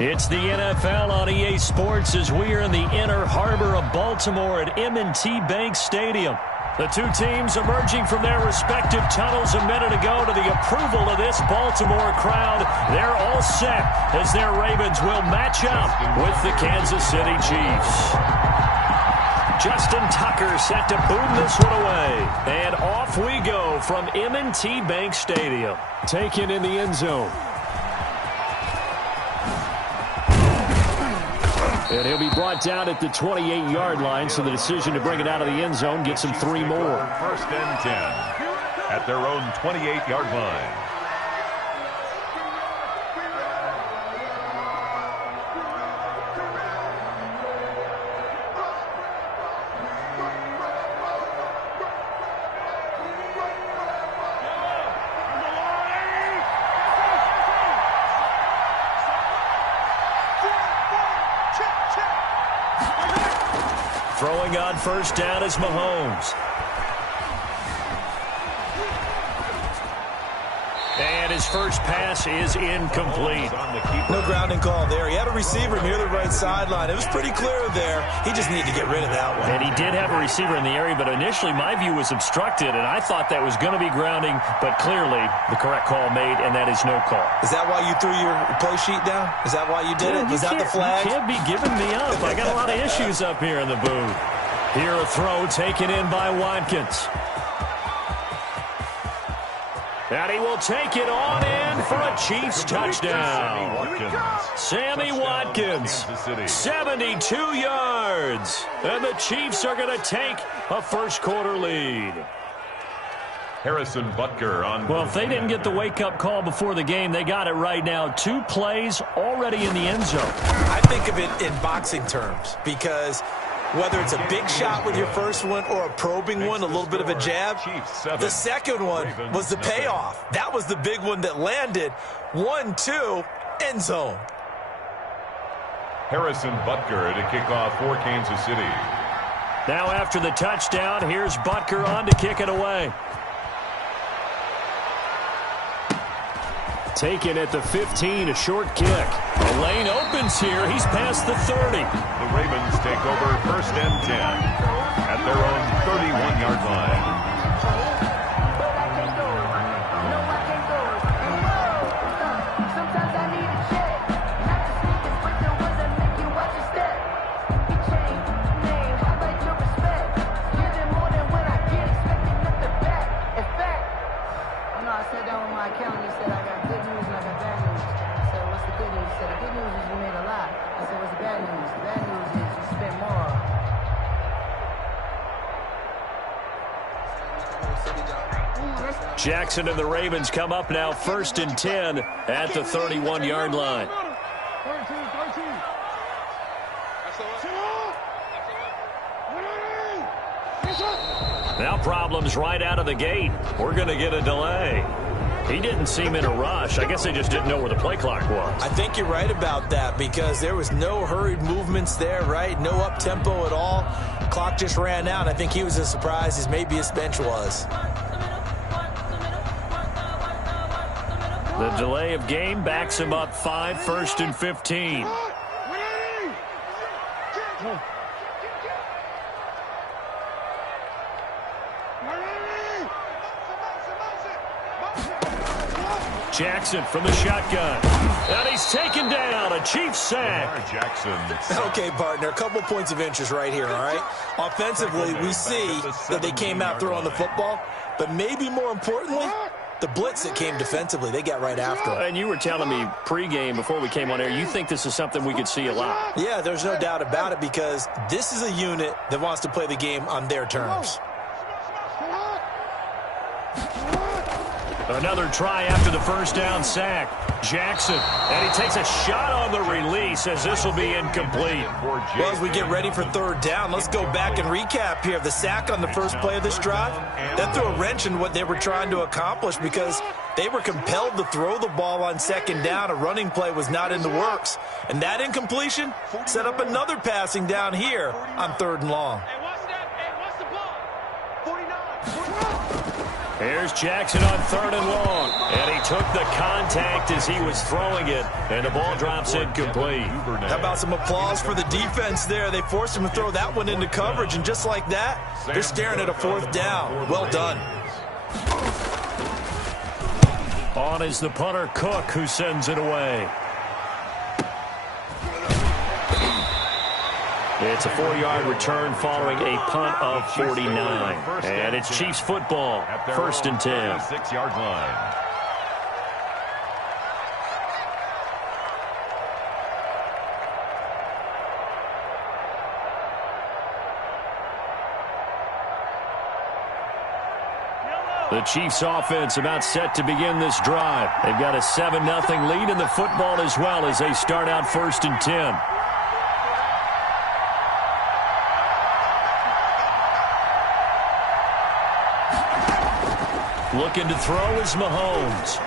It's the NFL on EA Sports as we are in the inner harbor of Baltimore at M&T Bank Stadium. The two teams emerging from their respective tunnels a minute ago to the approval of this Baltimore crowd. They're all set as their Ravens will match up with the Kansas City Chiefs. Justin Tucker set to boom this one away. And off we go from M&T Bank Stadium. Taken in the end zone. And he'll be brought down at the 28-yard line, so the decision to bring it out of the end zone gets him 3 more. First and 10 at their own 28-yard line. Throwing on first down is Mahomes. And his first pass is incomplete. No grounding call there. He had a receiver near the right sideline. It was pretty clear there. He just needed to get rid of that one. And he did have a receiver in the area, but initially my view was obstructed, and I thought that was going to be grounding, but clearly the correct call made, and that is no call. Is that why you threw your play sheet down? Is that why you did it? Was that the flag? You can't be giving me up. I got a lot of issues up here in the booth. Here a throw taken in by Watkins. And he will take it on in for a Chiefs touchdown. Sammy Watkins, 72 yards. And the Chiefs are going to take a first-quarter lead. Harrison Butker on. Well, if they didn't get the wake-up call before the game, they got it right now. 2 plays already in the end zone. I think of it in boxing terms because whether it's a big shot with your first one or a probing one, a little bit of a jab, the second one was the payoff. That was the big one that landed. 1-2, end zone. Harrison Butker to kick off for Kansas City. Now after the touchdown, here's Butker on to kick it away. Taken at the 15, a short kick. The lane opens here. He's past the 30. The Ravens take over first and 10 at their own 31-yard line. Jackson and the Ravens come up now first and 10 at the 31-yard line. Now problems right out of the gate. We're going to get a delay. He didn't seem in a rush. I guess they just didn't know where the play clock was. I think you're right about that because there was no hurried movements there, right? No up-tempo at all. Clock just ran out. I think he was as surprised as maybe his bench was. The delay of game backs him up 5, first and 15. Jackson from the shotgun. And he's taken down. A Chiefs sack. Jackson. Okay, partner, a couple points of interest right here, all right? Offensively, we see that they came out throwing the football, but maybe more importantly, the blitz that came defensively, they got right after him. And you were telling me pregame before we came on air, you think this is something we could see a lot. Yeah, there's no doubt about it because this is a unit that wants to play the game on their terms. Another try after the first down sack. Jackson, and he takes a shot on the release as this will be incomplete. Well, as we get ready for third down, let's go back and recap here. The sack on the first play of this drive, that threw a wrench in what they were trying to accomplish because they were compelled to throw the ball on second down. A running play was not in the works. And that incompletion set up another passing down here on third and long. Here's Jackson on 3rd and long. And he took the contact as he was throwing it, and the ball drops incomplete. How about some applause for the defense there? They forced him to throw that one into coverage, and just like that, they're staring at a 4th down. Well done. On is the punter, Cook, who sends it away. It's a 4-yard return following a punt of 49. And it's Chiefs football, 1st and 10. 6-yard line. The Chiefs offense about set to begin this drive. They've got a 7-0 lead in the football as well as they start out 1st and 10. Looking to throw is Mahomes.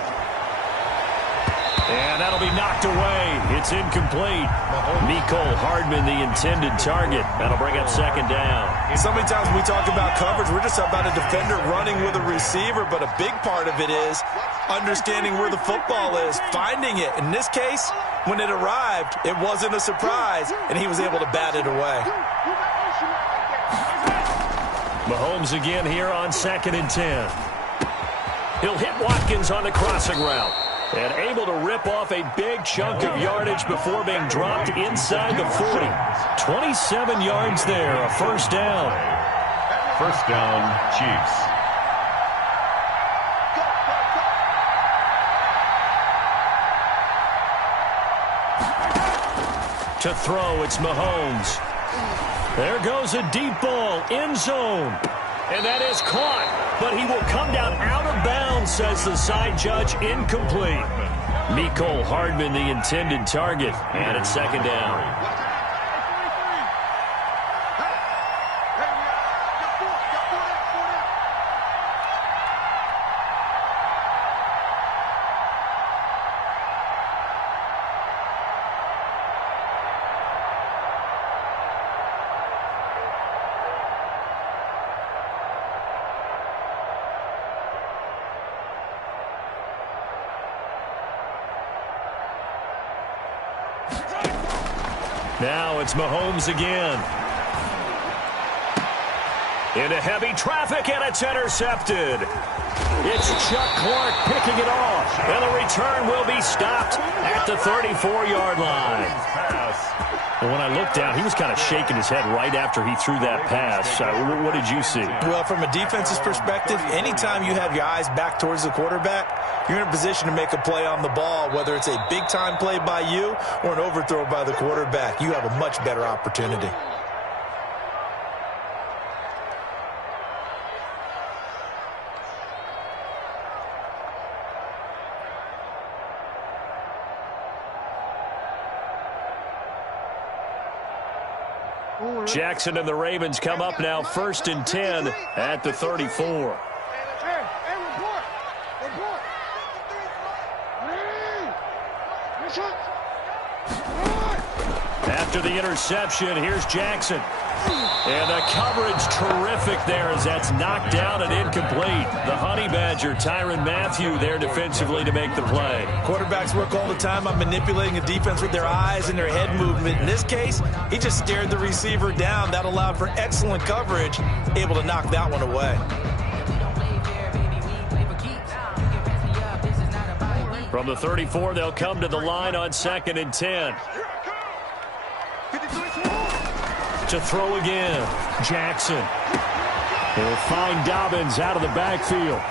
And that'll be knocked away. It's incomplete. Mecole Hardman, the intended target. That'll bring up 2nd down. So many times when we talk about coverage, we're just about a defender running with a receiver, but a big part of it is understanding where the football is, finding it. In this case, when it arrived, it wasn't a surprise, and he was able to bat it away. Mahomes again here on 2nd and 10. He'll hit Watkins on the crossing route. And able to rip off a big chunk of yardage before being dropped inside the 40. 27 yards there, a 1st down. 1st down, Chiefs. To throw, it's Mahomes. There goes a deep ball, end zone. And that is caught, but he will come down out of bounds, says the side judge, incomplete. Mecole Hardman, the intended target, and it's 2nd down. Now it's Mahomes again. Into heavy traffic, and it's intercepted. It's Chuck Clark picking it off, and the return will be stopped at the 34-yard line. And when I looked down, he was kind of shaking his head right after he threw that pass. What did you see? Well, from a defense's perspective, anytime you have your eyes back towards the quarterback, you're in a position to make a play on the ball, whether it's a big-time play by you or an overthrow by the quarterback. You have a much better opportunity. Jackson and the Ravens come up now 1st and 10 at the 34. After the interception, here's Jackson. And the coverage terrific there as that's knocked down and incomplete. The Honey Badger, Tyrann Mathieu, there defensively to make the play. Quarterbacks work all the time on manipulating a defense with their eyes and their head movement. In this case, he just stared the receiver down. That allowed for excellent coverage, able to knock that one away. From the 34, they'll come to the line on 2nd and 10. To throw again, Jackson. He'll find Dobbins out of the backfield.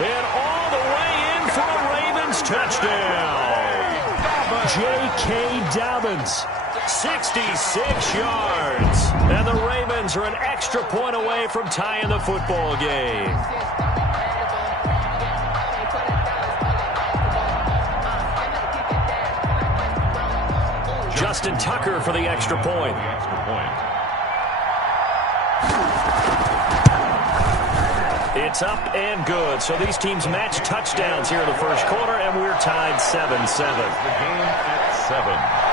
And all the way in for a Ravens touchdown. J.K. Dobbins, 66 yards. And the Ravens are an extra point away from tying the football game. Justin Tucker for the extra point. It's up and good. So these teams match touchdowns here in the first quarter, and we're tied 7-7. The game at 7.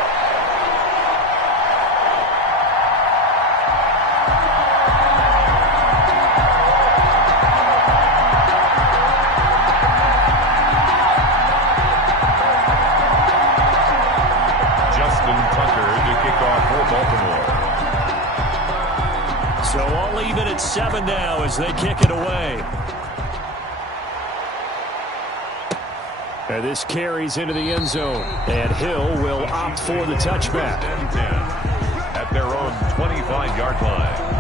even at 7 now as they kick it away. And this carries into the end zone. And Hill will opt for the touchback. At their own 25-yard line.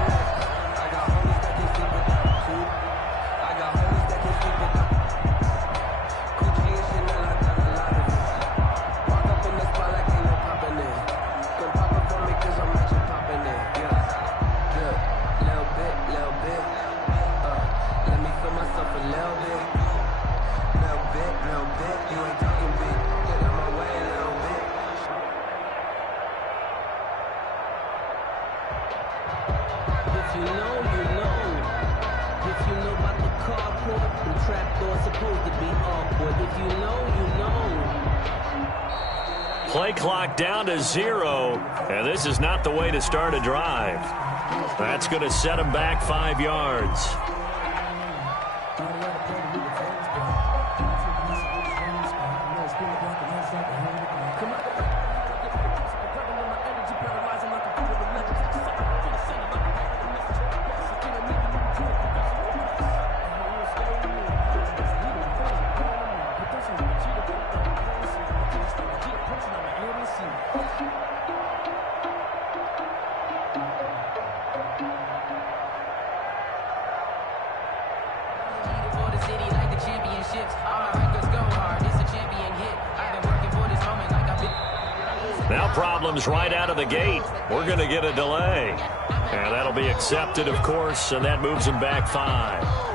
Play clock down to 0, and this is not the way to start a drive. That's going to set him back 5 yards. Now problems right out of the gate. We're going to get a delay. And that'll be accepted, of course, and that moves him back 5.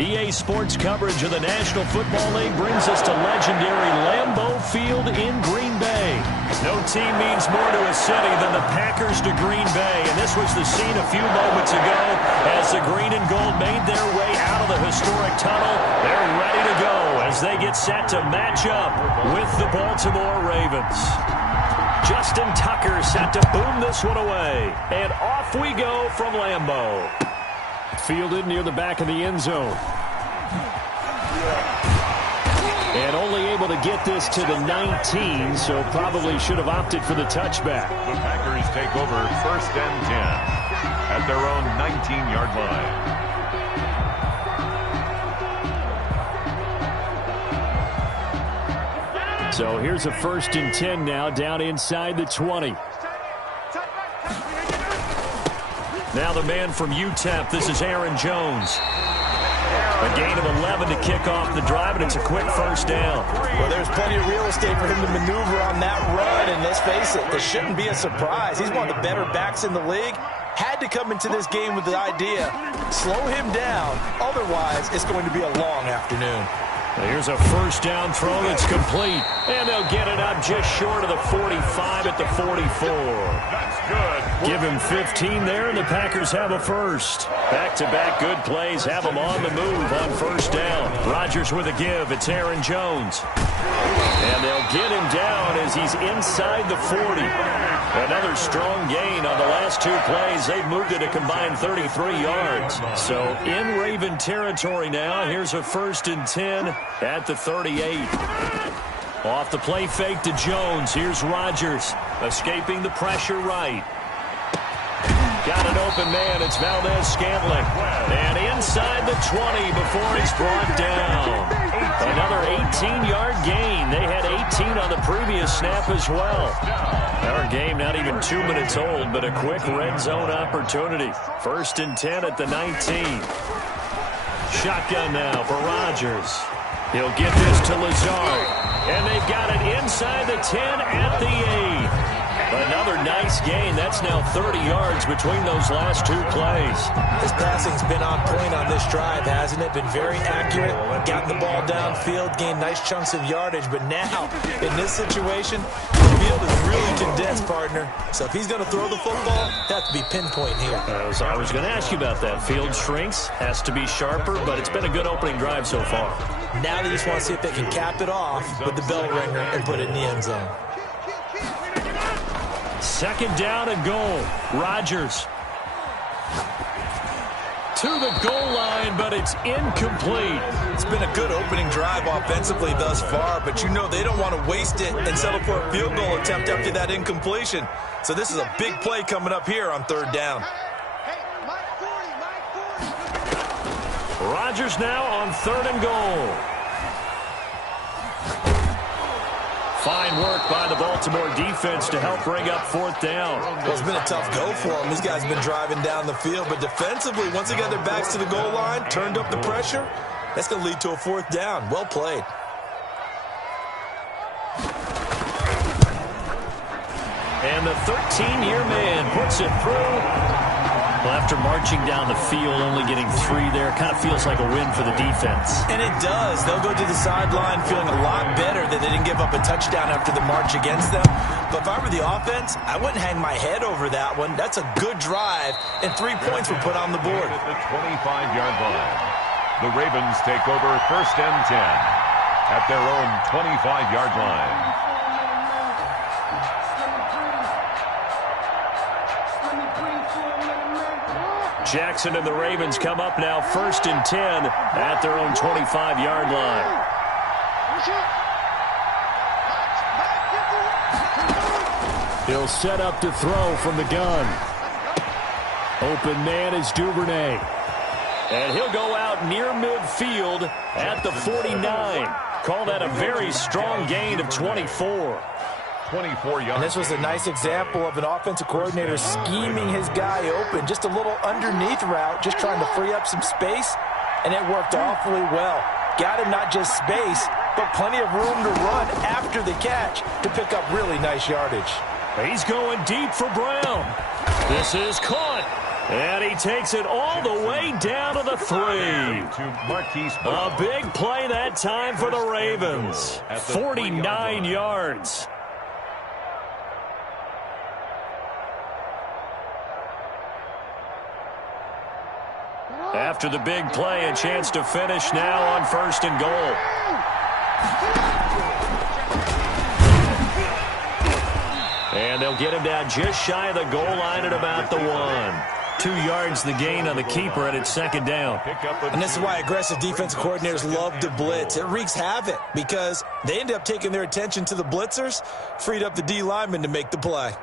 EA Sports coverage of the National Football League brings us to legendary Lambeau Field in Green Bay. No team means more to a city than the Packers to Green Bay, and this was the scene a few moments ago as the green and gold made their way out of the historic tunnel. They're ready to go as they get set to match up with the Baltimore Ravens. Justin Tucker set to boom this one away, and off we go from Lambeau. Fielded near the back of the end zone. And only able to get this to the 19, so probably should have opted for the touchback. The Packers take over 1st and 10 at their own 19-yard line. So here's a 1st and 10 now, down inside the 20. Now the man from UTEP, this is Aaron Jones. A gain of 11 to kick off the drive, and it's a quick 1st down. Well, there's plenty of real estate for him to maneuver on that run, and let's face it, this shouldn't be a surprise. He's one of the better backs in the league. Had to come into this game with the idea, slow him down, otherwise it's going to be a long afternoon. Here's a 1st down throw that's complete, and they'll get it up just short of the 45 at the 44. That's good. Give him 15 there, and the Packers have a 1st. Back-to-back good plays have them on the move on 1st down. Rodgers with a give. It's Aaron Jones. And they'll get him down as he's inside the 40. Another strong gain on the last 2 plays. They've moved it a combined 33 yards. So in Raven territory now. Here's a 1st and 10 at the 38. Off the play fake to Jones. Here's Rodgers escaping the pressure right. Got an open man. It's Valdez-Scantling. And inside the 20 before he's brought down. Another 18-yard gain. They had 18 on the previous snap as well. Our game not even 2 minutes old, but a quick red zone opportunity. 1st and 10 at the 19. Shotgun now for Rodgers. He'll get this to Lazard. And they've got it inside the 10 at the 8. Another nice gain. That's now 30 yards between those last 2 plays. His passing's been on point on this drive, hasn't it? Been very accurate. Gotten the ball downfield, gained nice chunks of yardage. But now, in this situation, the field is really condensed, partner. So if he's going to throw the football, that has to be pinpoint here. I was going to ask you about that. Field shrinks, has to be sharper, but it's been a good opening drive so far. Now they just want to see if they can cap it off with the bell ringer and put it in the end zone. 2nd down and goal. Rodgers to the goal line, but it's incomplete. It's been a good opening drive offensively thus far, but you know they don't want to waste it and settle for a field goal attempt after that incompletion. So this is a big play coming up here on 3rd down. Rodgers now on 3rd and goal. Fine work by the Baltimore defense to help bring up 4th down. Well, it's been a tough go for them. These guys have been driving down the field, but defensively, once they got their backs to the goal line, turned up the pressure, that's going to lead to a 4th down. Well played. And the 13-year man puts it through. Well, after marching down the field, only getting 3 there, kind of feels like a win for the defense. And it does. They'll go to the sideline feeling a lot better that they didn't give up a touchdown after the march against them. But if I were the offense, I wouldn't hang my head over that one. That's a good drive, and 3 points were put on the board. At the 25-yard line, the Ravens take over 1st and 10 at their own 25-yard line. Jackson and the Ravens come up now 1st and 10 at their own 25-yard line. He'll set up to throw from the gun. Open man is Duvernay. And he'll go out near midfield at the 49. Call that a very strong gain of 24. 24 yards. And this was a nice example of an offensive coordinator scheming his guy open. Just a little underneath route, just trying to free up some space, and it worked awfully well. Got him not just space, but plenty of room to run after the catch to pick up really nice yardage. He's going deep for Brown. This is caught. And he takes it all the way down to the 3. A big play that time for the Ravens. 49 yards. After the big play, a chance to finish now on 1st and goal. And they'll get him down just shy of the goal line at about the 1. 2 yards the gain on the keeper, and it's 2nd down. And this is why aggressive defensive coordinators love to blitz. It wreaks havoc because they end up taking their attention to the blitzers, freed up the D lineman to make the play.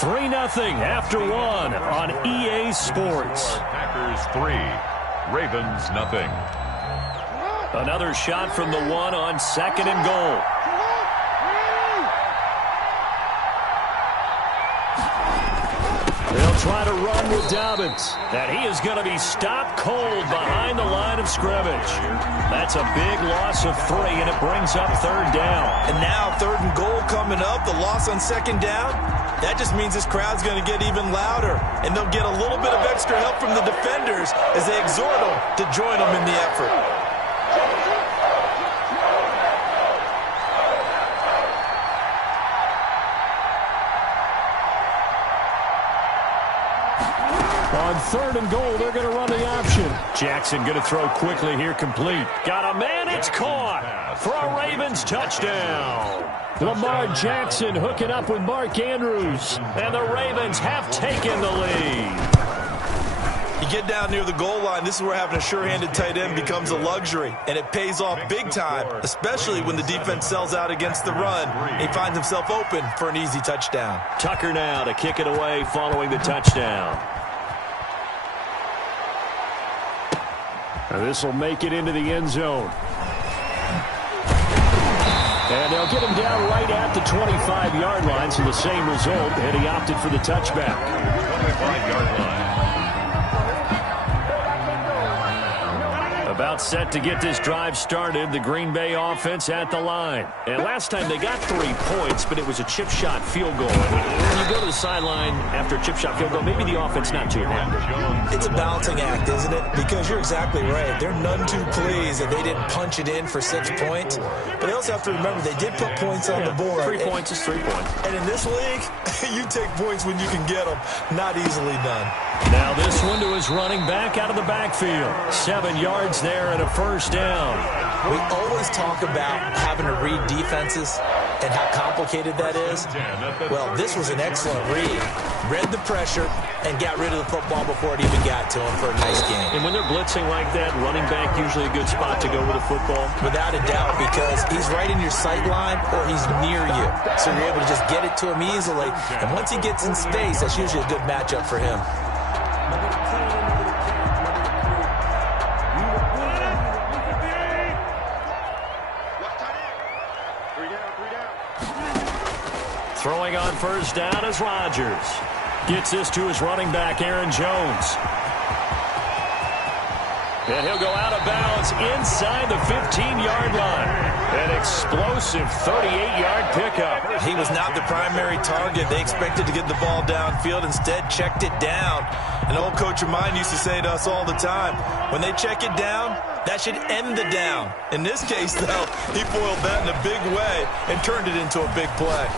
Three 0 after 1 on EA Sports. Packers 3, Ravens 0. Another shot from the 1 on 2nd and goal. They'll try to run with Dobbins. And he is going to be stopped cold behind the line of scrimmage. That's a big loss of 3, and it brings up 3rd down. And now 3rd and goal coming up, the loss on 2nd down. That just means this crowd's going to get even louder, and they'll get a little bit of extra help from the defenders as they exhort them to join them in the effort. On 3rd and goal, they're going to run the option. Jackson going to throw quickly here, complete. Got a man, it's caught for a Ravens touchdown. Lamar Jackson hooking up with Mark Andrews, and the Ravens have taken the lead. You get down near the goal line, this is where having a sure-handed tight end becomes a luxury, and it pays off big time, especially when the defense sells out against the run. He finds himself open for an easy touchdown. Tucker now to kick it away following the touchdown. This will make it into the end zone. And they'll get him down right at the 25-yard line, so the same result, and he opted for the touchback. 25-yard line. About set to get this drive started, the Green Bay offense at the line. And last time they got 3 points, but it was a chip shot field goal. When you go to the sideline after a chip shot field goal, maybe the offense not too happy. It's a balancing act, isn't it? Because you're exactly right. They're none too pleased that they didn't punch it in for 6 points. But they also have to remember they did put points on the board. 3 points is 3 points. And in this league, you take points when you can get them. Not easily done. Now this one to his running back out of the backfield. 7 yards there and a 1st down. We always talk about having to read defenses and how complicated that is. Well, this was an excellent read. Read the pressure and got rid of the football before it even got to him for a nice game. And when they're blitzing like that, running back usually a good spot to go with the football. Without a doubt, because he's right in your sight line or he's near you. So you're able to just get it to him easily. And once he gets in space, that's usually a good matchup for him. Throwing on 1st down is Rodgers. Gets this to his running back, Aaron Jones. And he'll go out of bounds inside the 15-yard line. An explosive 38-yard pickup. He was not the primary target. They expected to get the ball downfield. Instead, checked it down. An old coach of mine used to say to us all the time, when they check it down, that should end the down. In this case, though, he foiled that in a big way and turned it into a big play.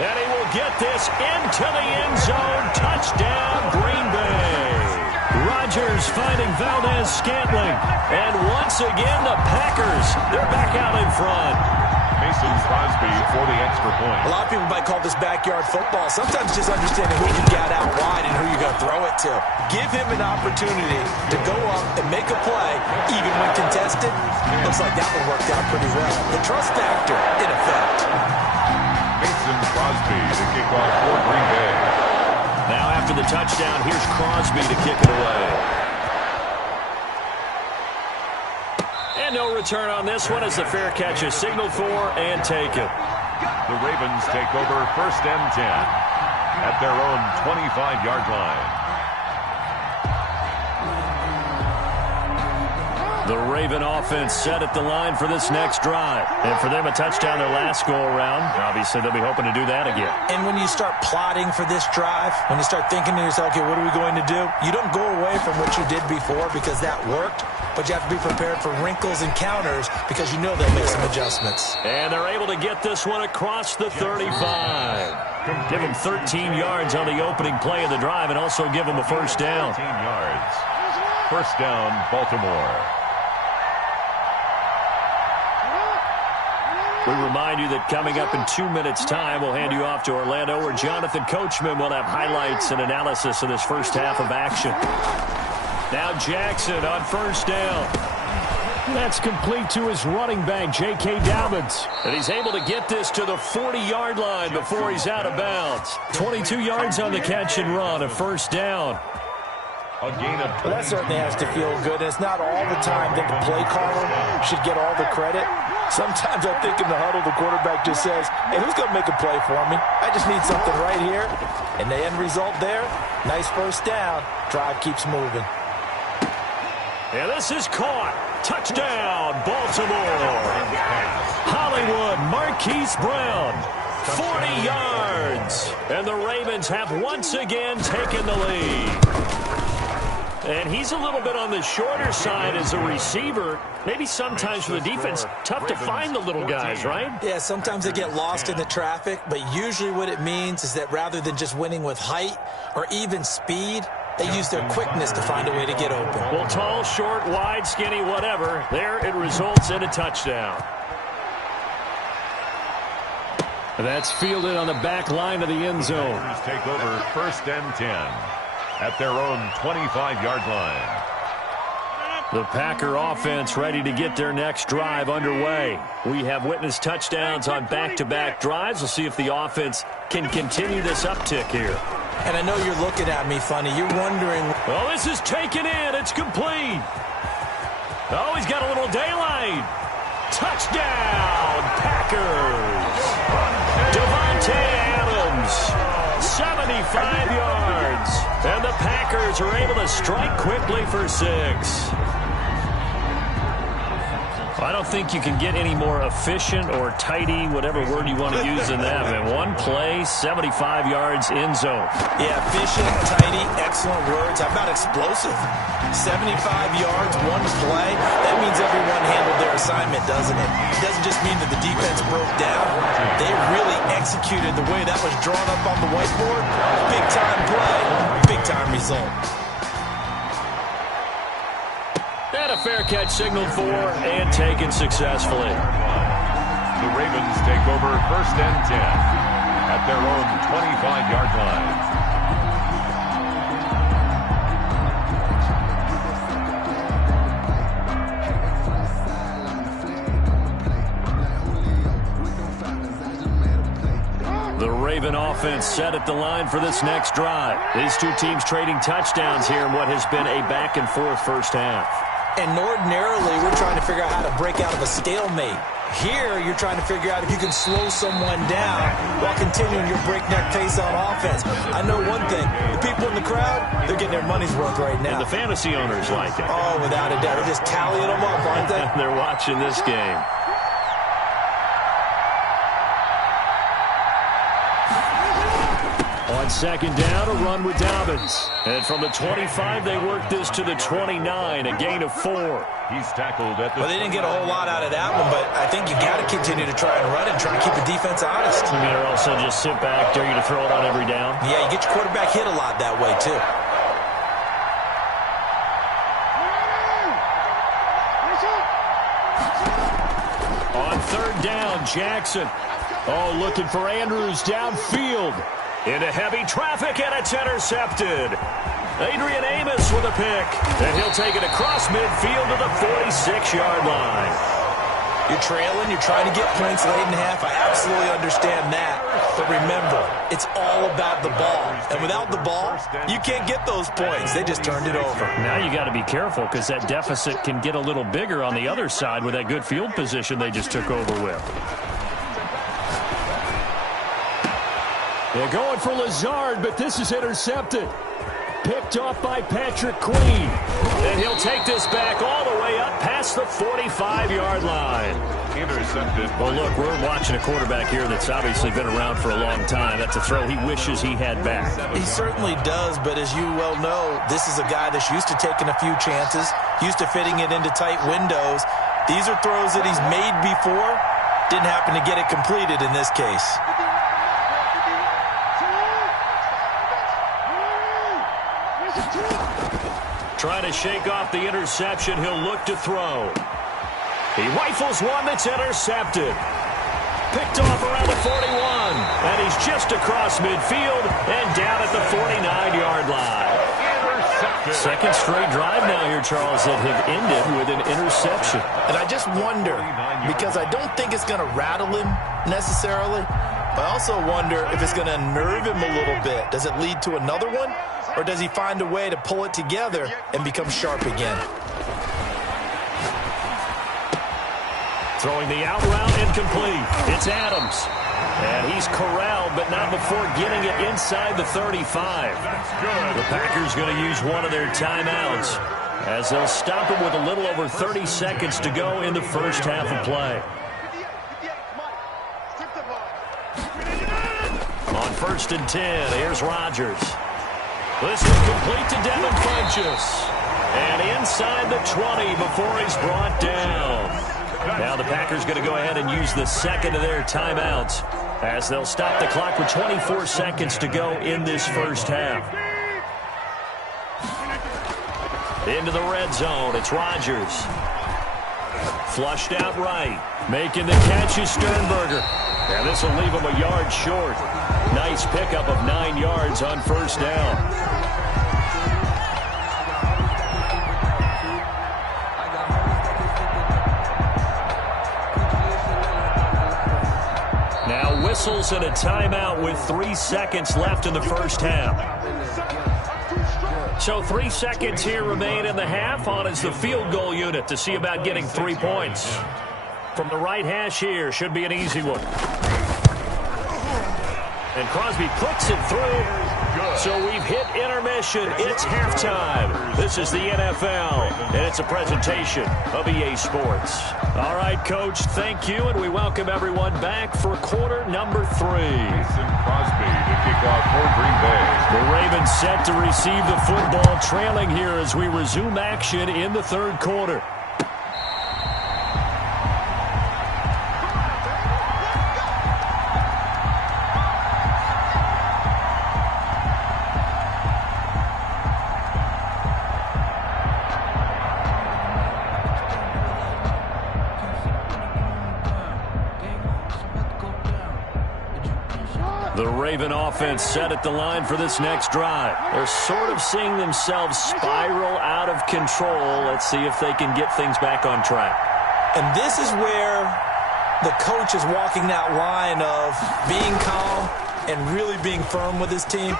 And he will get this into the end zone. Touchdown, Green Bay. Rodgers finding Valdez-Scantling. And once again, the Packers, they're back out in front. Mason Crosby for the extra point. A lot of people might call this backyard football. Sometimes just understanding who you got out wide and who you're going to throw it to. Give him an opportunity to go up and make a play, even when contested. Looks like that one worked out pretty well. The trust factor, in effect. Mason Crosby, the kickoff for Green Bay. Now after the touchdown, here's Crosby to kick it away. And no return on this one as the fair catch is signaled for and taken. The Ravens take over 1st and 10 at their own 25-yard line. The Raven offense set at the line for this next drive. And for them, a touchdown their last go-around. Obviously, they'll be hoping to do that again. And when you start plotting for this drive, when you start thinking to yourself, okay, what are we going to do? You don't go away from what you did before because that worked, but you have to be prepared for wrinkles and counters because you know they'll make some adjustments. And they're able to get this one across the 35. Give them 13 yards on the opening play of the drive and also give them a first down. 13 yards. First down, Baltimore. We remind you that coming up in 2 minutes' time, we'll hand you off to Orlando, where Jonathan Coachman will have highlights and analysis of this first half of action. Now Jackson on first down. That's complete to his running back, J.K. Dobbins. And he's able to get this to the 40-yard line before he's out of bounds. 22 yards on the catch and run, a first down. A gain of well, that certainly has to feel good. And it's not all the time that the play caller should get all the credit. Sometimes I think in the huddle, the quarterback just says, hey, who's going to make a play for me? I just need something right here. And the end result there, nice first down. Drive keeps moving. And this is caught. Touchdown, Baltimore. Hollywood, Marquise Brown. 40 yards. And the Ravens have once again taken the lead. And he's a little bit on the shorter side as a receiver. Maybe sometimes for the defense, tough to find the little guys, right? Yeah, sometimes they get lost in the traffic, but usually what it means is that rather than just winning with height or even speed, they use their quickness to find a way to get open. Well, tall, short, wide, skinny, whatever, there it results in a touchdown. That's fielded on the back line of the end zone. Take over 1st and 10 at their own 25-yard line. The Packer offense ready to get their next drive underway. We have witnessed touchdowns on back-to-back drives. We'll see if the offense can continue this uptick here. And I know you're looking at me funny. You're wondering. Well, this is taken in. It's complete. Oh, he's got a little daylight. Touchdown, Packers. Devontae Adams. 75 yards. And the Packers are able to strike quickly for 6. I don't think you can get any more efficient or tidy, whatever word you want to use in that. Man, one play, 75 yards in zone. Yeah, efficient, tidy, excellent words. How about explosive? 75 yards, one play. That means everyone handled their assignment, doesn't it? It doesn't just mean that the defense broke down. They really executed the way that was drawn up on the whiteboard. Big-time play, big-time result. And a fair catch signaled for and taken successfully. The Ravens take over 1st and 10 at their own 25-yard line. The Raven offense set at the line for this next drive. These two teams trading touchdowns here in what has been a back-and-forth first half. And ordinarily, we're trying to figure out how to break out of a stalemate. Here, you're trying to figure out if you can slow someone down while continuing your breakneck pace on offense. I know one thing. The people in the crowd, they're getting their money's worth right now. And the fantasy owners like it. Oh, without a doubt. They're just tallying them up, aren't they? They're watching this game. On second down, a run with Dobbins. And from the 25, they work this to the 29, a gain of 4. He's tackled at the... Well, they didn't get a whole lot out of that one, but I think you got to continue to try and run it and try and keep the defense honest. You mean, or also just sit back, dare you to throw it on every down? Yeah, you get your quarterback hit a lot that way, too. On third down, Jackson. Oh, looking for Andrews downfield. Into heavy traffic, and it's intercepted. Adrian Amos with a pick, and he'll take it across midfield to the 46-yard line. You're trailing, you're trying to get points late in the half. I absolutely understand that. But remember, it's all about the ball. And without the ball, you can't get those points. They just turned it over. Now you got to be careful because that deficit can get a little bigger on the other side with that good field position they just took over with. They're going for Lazard, but this is intercepted. Picked off by Patrick Queen. And he'll take this back all the way up past the 45-yard line. Intercepted. Well, look, we're watching a quarterback here that's obviously been around for a long time. That's a throw he wishes he had back. He certainly does, but as you well know, this is a guy that's used to taking a few chances, used to fitting it into tight windows. These are throws that he's made before. Didn't happen to get it completed in this case. Trying to shake off the interception. He'll look to throw. He rifles one that's intercepted. Picked off around the 41. And he's just across midfield and down at the 49-yard line. Intercepted. Second straight drive now here, Charles, that have ended with an interception. And I just wonder, because I don't think it's going to rattle him necessarily, but I also wonder if it's going to unnerve him a little bit. Does it lead to another one? Or does he find a way to pull it together and become sharp again? Throwing the out route incomplete. It's Adams. And he's corralled, but not before getting it inside the 35. The Packers going to use one of their timeouts as they'll stop him with a little over 30 seconds to go in the first half of play. On 1st and 10, here's Rodgers. This is complete to Devin Funchess. And inside the 20 before he's brought down. Now the Packers going to go ahead and use the second of their timeouts as they'll stop the clock with 24 seconds to go in this first half. Into the red zone, it's Rodgers. Flushed out right. Making the catch is Sternberger. And this will leave him a yard short. Nice pickup of 9 yards on first down. Now whistles and a timeout with 3 seconds left in the first half. So 3 seconds here remain in the half. On is the field goal unit to see about getting 3 points. From the right hash here, should be an easy one. And Crosby puts it through. So we've hit intermission. It's halftime. This is the NFL, and it's a presentation of EA Sports. All right, Coach, thank you, and we welcome everyone back for quarter number 3. Crosby to kick off for Green Bay. The Ravens set to receive the football, trailing here as we resume action in the third quarter. The Raven offense set at the line for this next drive. They're sort of seeing themselves spiral out of control. Let's see if they can get things back on track. And this is where the coach is walking that line of being calm and really being firm with his team.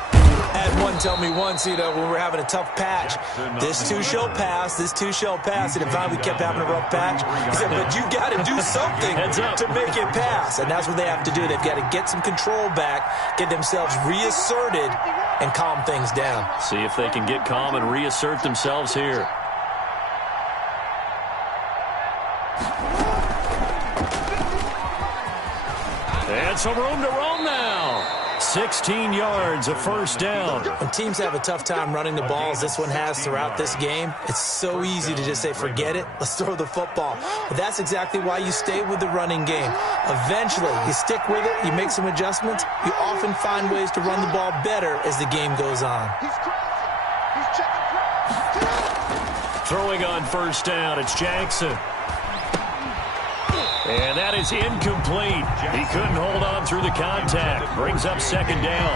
I had one tell me once, when we were having a tough patch, this too shall pass, this too shall pass. And finally we kept having a rough patch. He said, but you got to do something to make it pass. And that's what they have to do. They've got to get some control back, get themselves reasserted, and calm things down. See if they can get calm and reassert themselves here. And some room to roam now. 16 yards, a first down. When teams have a tough time running the ball, as this one has throughout this game, it's so easy to just say, forget it, let's throw the football. But that's exactly why you stay with the running game. Eventually, you stick with it, you make some adjustments, you often find ways to run the ball better as the game goes on. Throwing on first down, it's Jackson. And that is incomplete. He couldn't hold on through the contact. Brings up second down.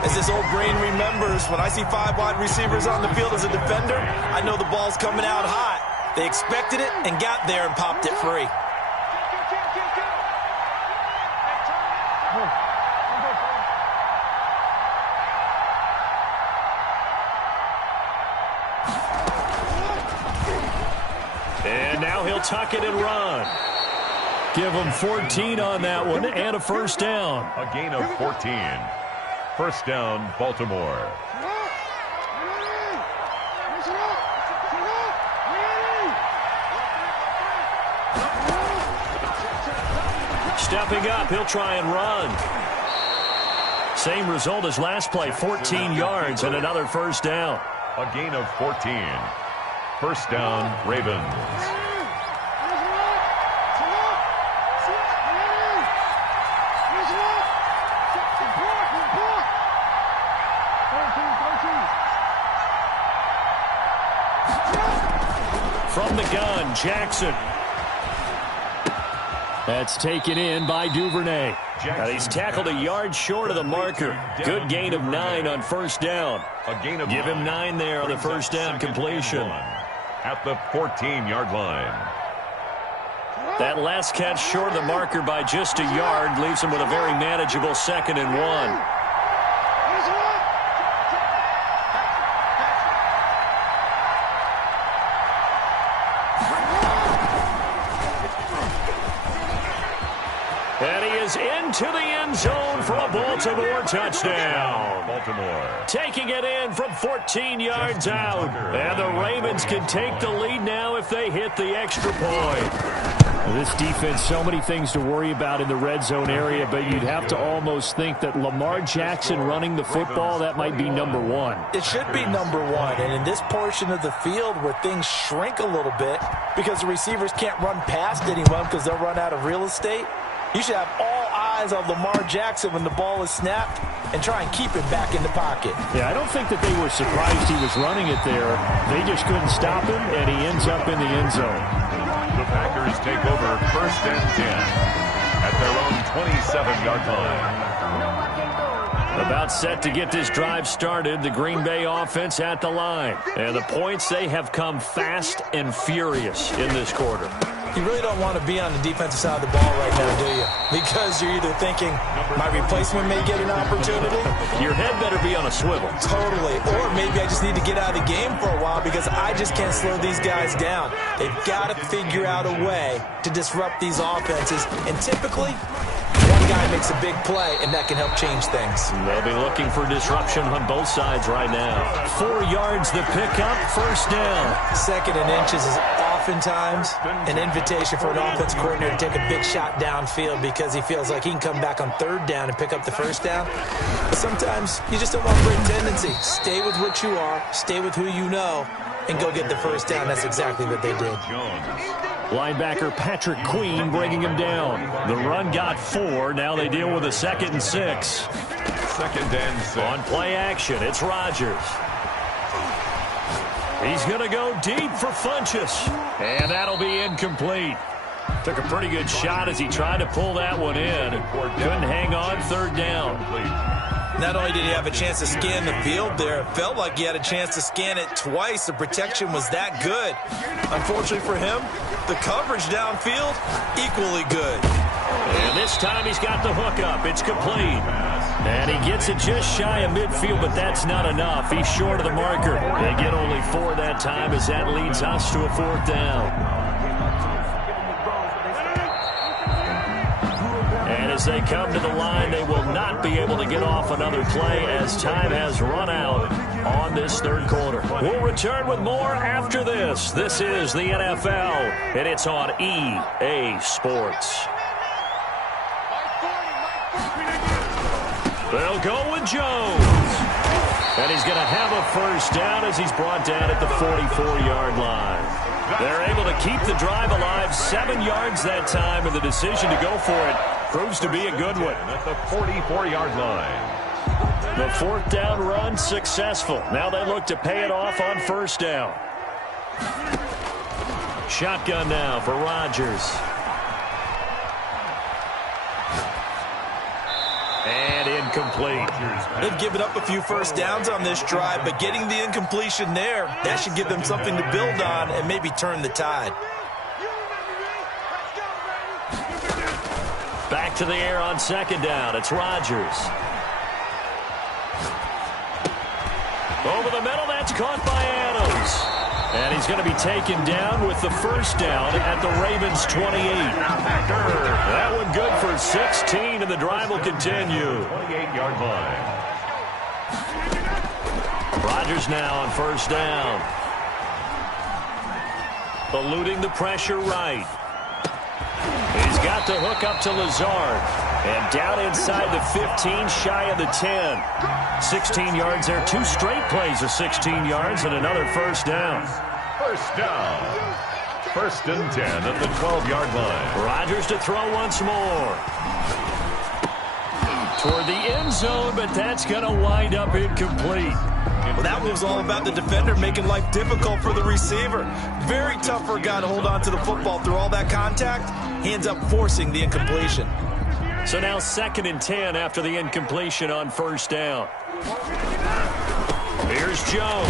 As this old brain remembers, when I see 5 wide receivers on the field as a defender, I know the ball's coming out hot. They expected it and got there and popped it free. tuck it and run. Give them 14 on that one and a first down. A gain of 14. First down, Baltimore. Stepping up, he'll try and run. Same result as last play, 14 yards and another first down. A gain of 14. First down, Ravens. From the gun, Jackson. That's taken in by Duvernay. Now he's tackled a yard short of the marker. Good gain of 9 on first down. Give him 9 there on the first down completion. At the 14-yard line. That last catch short of the marker by just a yard leaves him with a very manageable 2nd and 1. And he is into the end zone for a Baltimore touchdown. Baltimore. Taking it in from 14 yards out. And the Ravens can take the lead now if they hit the extra point. This defense, so many things to worry about in the red zone area, but you'd have to almost think that Lamar Jackson running the football, that might be number 1. It should be number 1, and in this portion of the field where things shrink a little bit because the receivers can't run past anyone because they'll run out of real estate, you should have all eyes on Lamar Jackson when the ball is snapped and try and keep it back in the pocket. Yeah, I don't think that they were surprised he was running it there. They just couldn't stop him, and he ends up in the end zone. The Packers take over first and 10 at their own 27-yard line. About set to get this drive started, the Green Bay offense at the line. And the points, they have come fast and furious in this quarter. You really don't want to be on the defensive side of the ball right now, do you? Because you're either thinking, my replacement may get an opportunity. Your head better be on a swivel. Totally. Or maybe I just need to get out of the game for a while because I just can't slow these guys down. They've got to figure out a way to disrupt these offenses. And typically, one guy makes a big play, and that can help change things. They'll be looking for disruption on both sides right now. 4 yards the pickup, first down. 2nd and inches is oftentimes an invitation for an offense coordinator to take a big shot downfield because he feels like he can come back on 3rd down and pick up the first down. But sometimes you just don't want to bring tendency. Stay with what you are, stay with who you know, and go get the first down. That's exactly what they did. Linebacker Patrick Queen bringing him down. The run got 4. Now they deal with a 2nd and 6. 2nd and 6. On play action, it's Rodgers. He's going to go deep for Funchess. And that'll be incomplete. Took a pretty good shot as he tried to pull that one in. Couldn't hang on, 3rd down. Not only did he have a chance to scan the field there, it felt like he had a chance to scan it twice. The protection was that good. Unfortunately for him, the coverage downfield, equally good. And this time he's got the hook up. It's complete. And he gets it just shy of midfield, but that's not enough. He's short of the marker. They get only 4 that time as that leads us to a 4th down. And as they come to the line, they will not be able to get off another play as time has run out on this 3rd quarter. We'll return with more after this. This is the NFL, and it's on EA Sports. They'll go with Jones. And he's going to have a first down as he's brought down at the 44-yard line. They're able to keep the drive alive, 7 yards that time, and the decision to go for it proves to be a good one. At the 44-yard line. The 4th down run successful. Now they look to pay it off on first down. Shotgun now for Rodgers. And incomplete. They've given up a few first downs on this drive, but getting the incompletion there, that should give them something to build on and maybe turn the tide. Back to the air on 2nd down. It's Rodgers. Over the middle, that's caught by Adams. And he's going to be taken down with the first down at the Ravens' 28. That one good for 16, and the drive will continue. 28-yard line. Rodgers now on first down. Eluding the pressure right. He's got the hook up to Lazard. And down inside the 15, shy of the 10. 16 yards there. 2 straight plays of 16 yards and another first down. First down. First and 10 at the 12-yard line. Rodgers to throw once more. Toward the end zone, but that's going to wind up incomplete. Well, that was all about the defender making life difficult for the receiver. Very tough for a guy to hold on to the football through all that contact. He ends up forcing the incompletion. So now 2nd and 10 after the incompletion on first down. Here's Jones.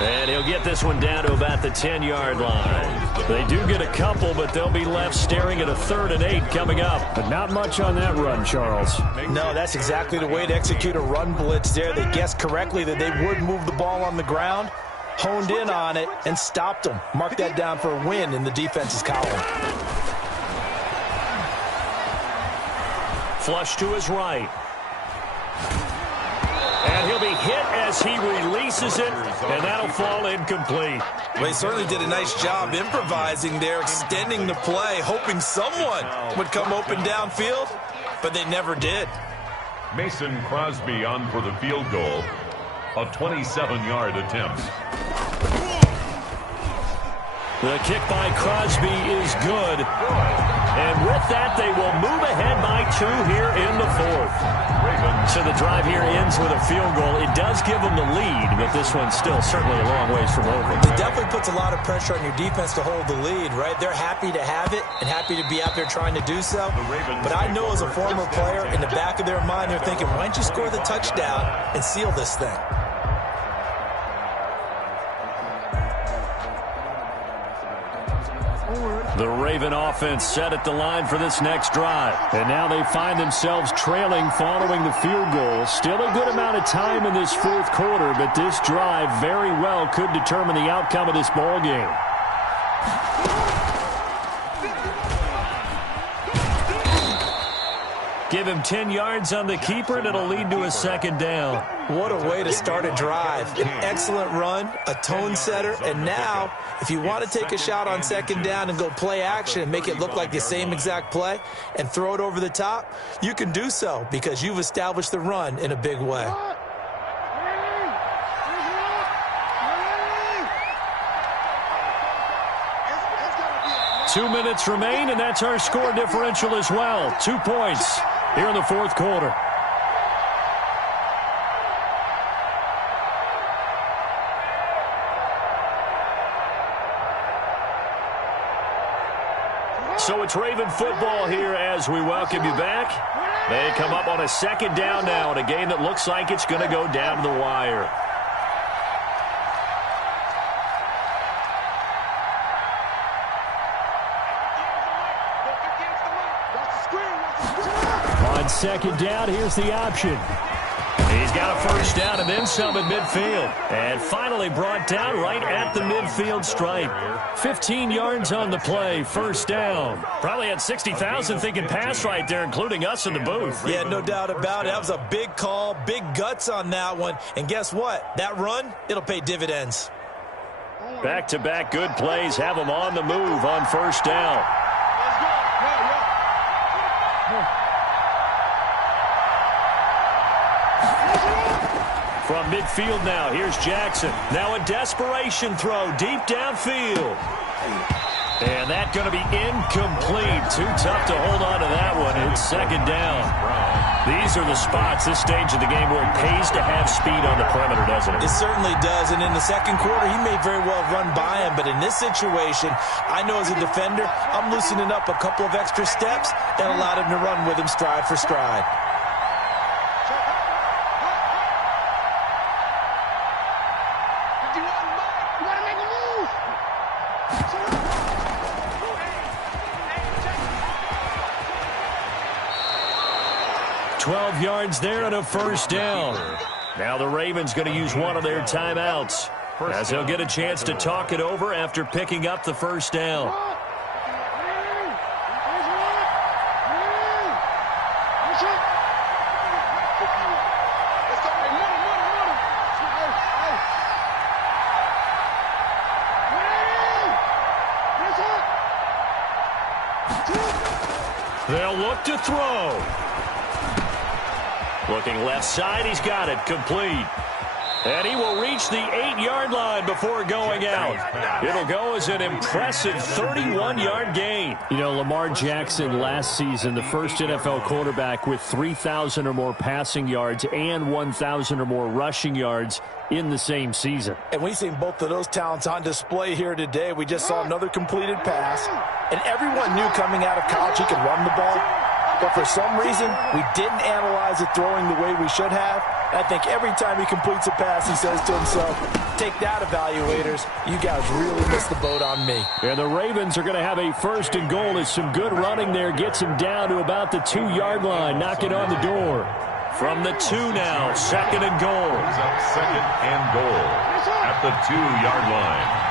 And he'll get this one down to about the 10-yard line. They do get a couple, but they'll be left staring at a 3rd and 8 coming up. But not much on that run, Charles. No, that's exactly the way to execute a run blitz there. They guessed correctly that they would move the ball on the ground, honed in on it, and stopped them. Mark that down for a win in the defense's column. Flush to his right. And he'll be hit as he releases it, and that'll fall incomplete. Well, he certainly did a nice job improvising there, extending the play, hoping someone would come open downfield, but they never did. Mason Crosby on for the field goal. A 27-yard attempt. The kick by Crosby is good. And with that, they will move ahead by 2 here in the 4th. So the drive here ends with a field goal. It does give them the lead, but this one's still certainly a long ways from over. It definitely puts a lot of pressure on your defense to hold the lead, right? They're happy to have it and happy to be out there trying to do so. But I know as a former player, in the back of their mind, they're thinking, why don't you score the touchdown and seal this thing? The Raven offense set at the line for this next drive. And now they find themselves trailing following the field goal. Still a good amount of time in this 4th quarter, but this drive very well could determine the outcome of this ball game. Give him 10 yards on the keeper, and it'll lead to a 2nd down. What a way to start a drive. An excellent run, a tone setter, and now, if you want to take a shot on 2nd down and go play action and make it look like the same exact play and throw it over the top, you can do so because you've established the run in a big way. Two minutes remain, and that's our score differential as well. 2 points here in the 4th quarter. So it's Raven football here as we welcome you back. They come up on a 2nd down now in a game that looks like it's going to go down to the wire. On 2nd down, here's the option. He's got a first down and then some at midfield. And finally brought down right at the midfield stripe. 15 yards on the play, first down. Probably had 60,000 thinking pass right there, including us in the booth. Yeah, no doubt about it. That was a big call, big guts on that one. And guess what? That run, it'll pay dividends. Back-to-back good plays have them on the move on first down. From midfield now, here's Jackson. Now a desperation throw deep downfield. And that's going to be incomplete. Too tough to hold on to that one. It's 2nd down. These are the spots, this stage of the game, where it pays to have speed on the perimeter, doesn't it? It certainly does. And in the 2nd quarter, he may very well run by him. But in this situation, I know as a defender, I'm loosening up a couple of extra steps that allowed him to run with him stride for stride. Yards there and a first down. Now the Ravens going to use one of their timeouts. as he'll get a chance to talk it over after picking up the first down. They'll look to throw. Looking left side, he's got it, complete. And he will reach the 8-yard line before going out. It'll go as an impressive 31-yard gain. You know, Lamar Jackson last season, the first NFL quarterback with 3,000 or more passing yards and 1,000 or more rushing yards in the same season. And we've seen both of those talents on display here today. We just saw another completed pass. And everyone knew coming out of college he could run the ball. But for some reason, we didn't analyze it throwing the way we should have. I think every time he completes a pass, he says to himself, take that, evaluators. You guys really missed the boat on me. And the Ravens are going to have a first and goal as some good running there gets him down to about the 2-yard line. Knock it on the door. From the 2 now, second and goal. Second and goal at the 2-yard line.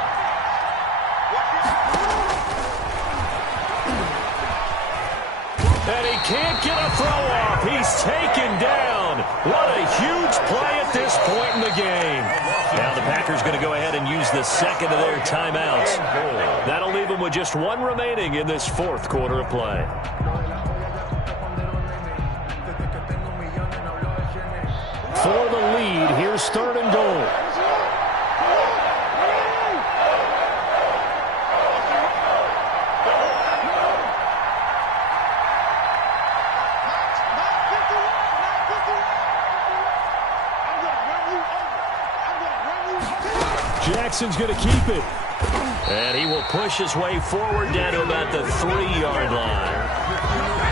And he can't get a throw off. He's taken down. What a huge play at this point in the game. Now the Packers going to go ahead and use the second of their timeouts. That'll leave them with just one remaining in this fourth quarter of play. For the lead, here's third and goal. Jackson's going to keep it. And he will push his way forward down to about the 3-yard line.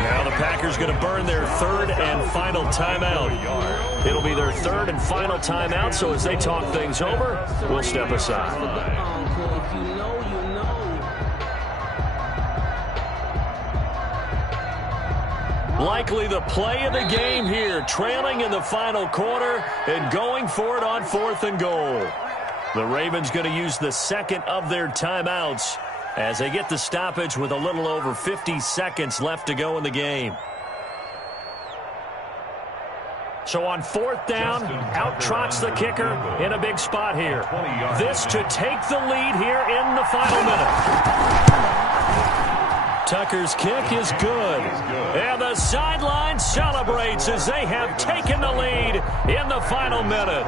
Now the Packers going to burn their third and final timeout. It'll be their third and final timeout, so as they talk things over, we'll step aside. Likely the play of the game here, trailing in the final quarter and going for it on fourth and goal. The Ravens going to use the second of their timeouts as they get the stoppage with a little over 50 seconds left to go in the game. So on fourth down, out trots the kicker in a big spot here. This to take the lead here in the final minute. Tucker's kick is good. And the sideline celebrates as they have taken the lead in the final minute.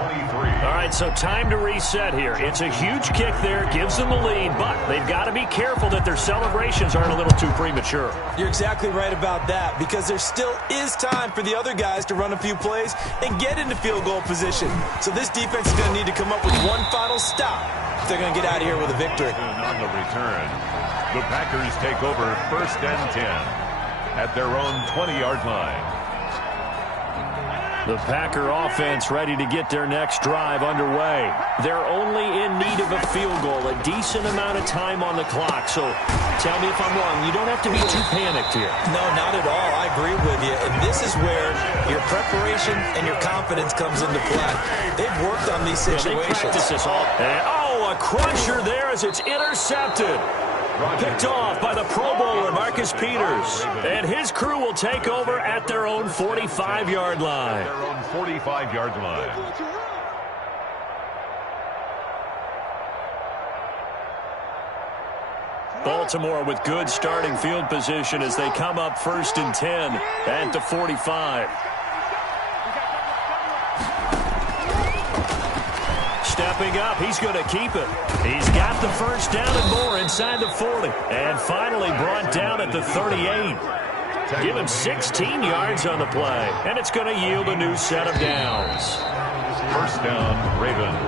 All right, so time to reset here. It's a huge kick there, gives them the lead, but they've got to be careful that their celebrations aren't a little too premature. You're exactly right about that, because there still is time for the other guys to run a few plays and get into field goal position. So this defense is going to need to come up with one final stop if they're going to get out of here with a victory. On the return, the Packers take over first and 10 at their own 20-yard line. The Packer offense ready to get their next drive underway. They're only in need of a field goal, a decent amount of time on the clock. So tell me if I'm wrong. You don't have to be too panicked here. No, not at all. I agree with you. And this is where your preparation and your confidence comes into play. They've worked on these situations. They practice this all. And, a crusher there as it's intercepted. Picked off by the Pro Bowler, Marcus Peters. And his crew will take over at their own 45-yard line. Their own 45-yard line. Baltimore with good starting field position as they come up first and 10 at the 45. Stepping up, he's going to keep it. He's got the first down and more inside the 40. And finally brought down at the 38. Give him 16 yards on the play. And it's going to yield a new set of downs. First down, Ravens.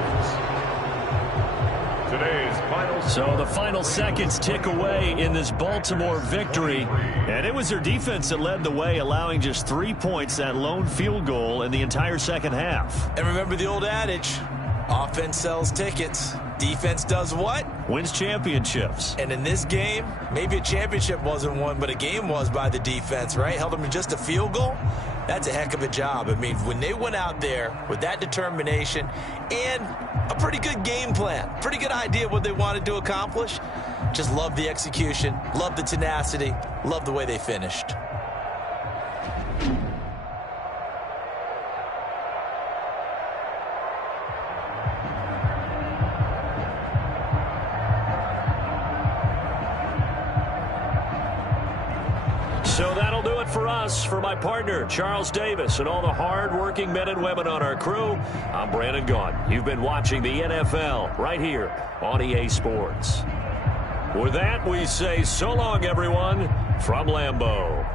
Today's final. So the final seconds tick away in this Baltimore victory. And it was their defense that led the way, allowing just 3 points, that lone field goal in the entire second half. And remember the old adage, Offense sells tickets. Defense does what? Wins championships. And in this game, maybe a championship wasn't won, but a game was by the defense, right? Held them to just a field goal. That's a heck of a job. I mean, when they went out there with that determination and a pretty good game plan, pretty good idea of what they wanted to accomplish, just love the execution, love the tenacity, love the way they finished. So that'll do it for us. For my partner, Charles Davis, and all the hard-working men and women on our crew, I'm Brandon Gaudin. You've been watching the NFL right here on EA Sports. With that, we say so long, everyone, from Lambeau.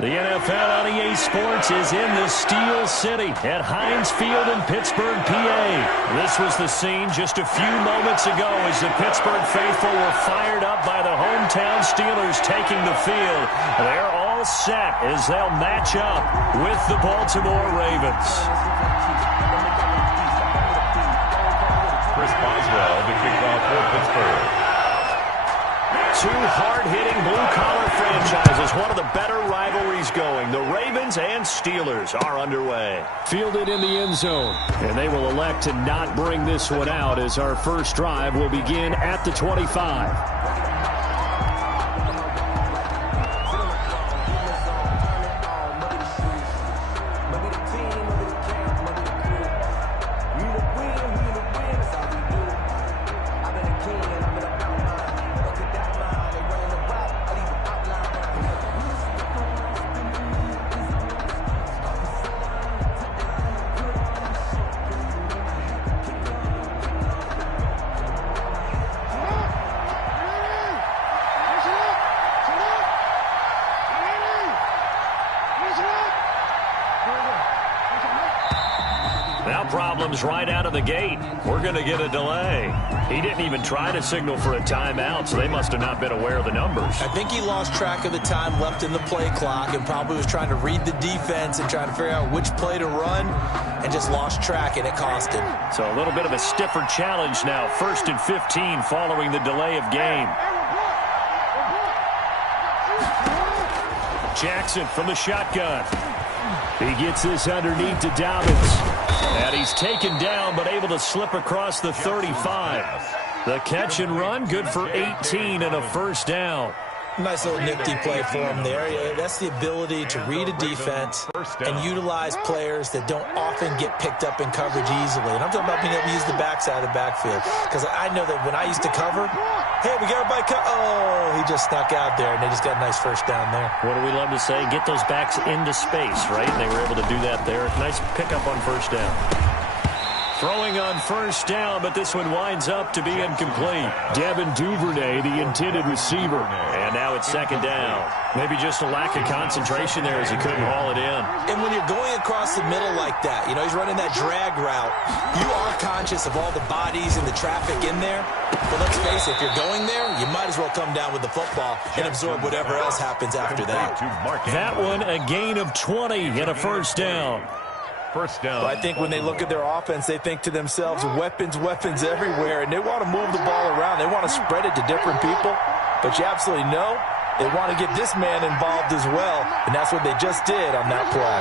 The NFL on EA Sports is in the Steel City at Heinz Field in Pittsburgh, PA. This was the scene just a few moments ago as the Pittsburgh faithful were fired up by the hometown Steelers taking the field. They're all set as they'll match up with the Baltimore Ravens. Chris Boswell, the kickoff for Pittsburgh. Two hard-hitting blue-collar franchises, one of the better rivalries going. The Ravens and Steelers are underway. Fielded in the end zone, and they will elect to not bring this one out as our first drive will begin at the 25. Problems right out of the gate. We're going to get a delay. He didn't even try to signal for a timeout, so they must have not been aware of the numbers. I think he lost track of the time left in the play clock and probably was trying to read the defense and trying to figure out which play to run and just lost track, and it cost him. So a little bit of a stiffer challenge now. 1st and 15 following the delay of game. Jackson from the shotgun. He gets this underneath to Dobbins. And he's taken down, but able to slip across the 35. The catch and run, good for 18 and a first down. Nice little nifty play for him there. Yeah, that's the ability to read a defense and utilize players that don't often get picked up in coverage easily. And I'm talking about being able to use the backside of the backfield. Because I know that when I used to cover, hey, we got everybody oh, he just snuck out there, and they just got a nice first down there. What do we love to say? Get those backs into space, right? They were able to do that there. Nice pickup on first down. Throwing on first down, but this one winds up to be incomplete. Devin Duvernay, the intended receiver. And now it's second down. Maybe just a lack of concentration there as he couldn't haul it in. And when you're going across the middle like that, you know, he's running that drag route, you are conscious of all the bodies and the traffic in there. But let's face it, if you're going there, you might as well come down with the football and absorb whatever else happens after that. That one, a gain of 20 and a first down. First down. Well, I think when they look at their offense, they think to themselves, weapons everywhere, and they want to move the ball around. They want to spread it to different people, but you absolutely know they want to get this man involved as well, and that's what they just did on that play.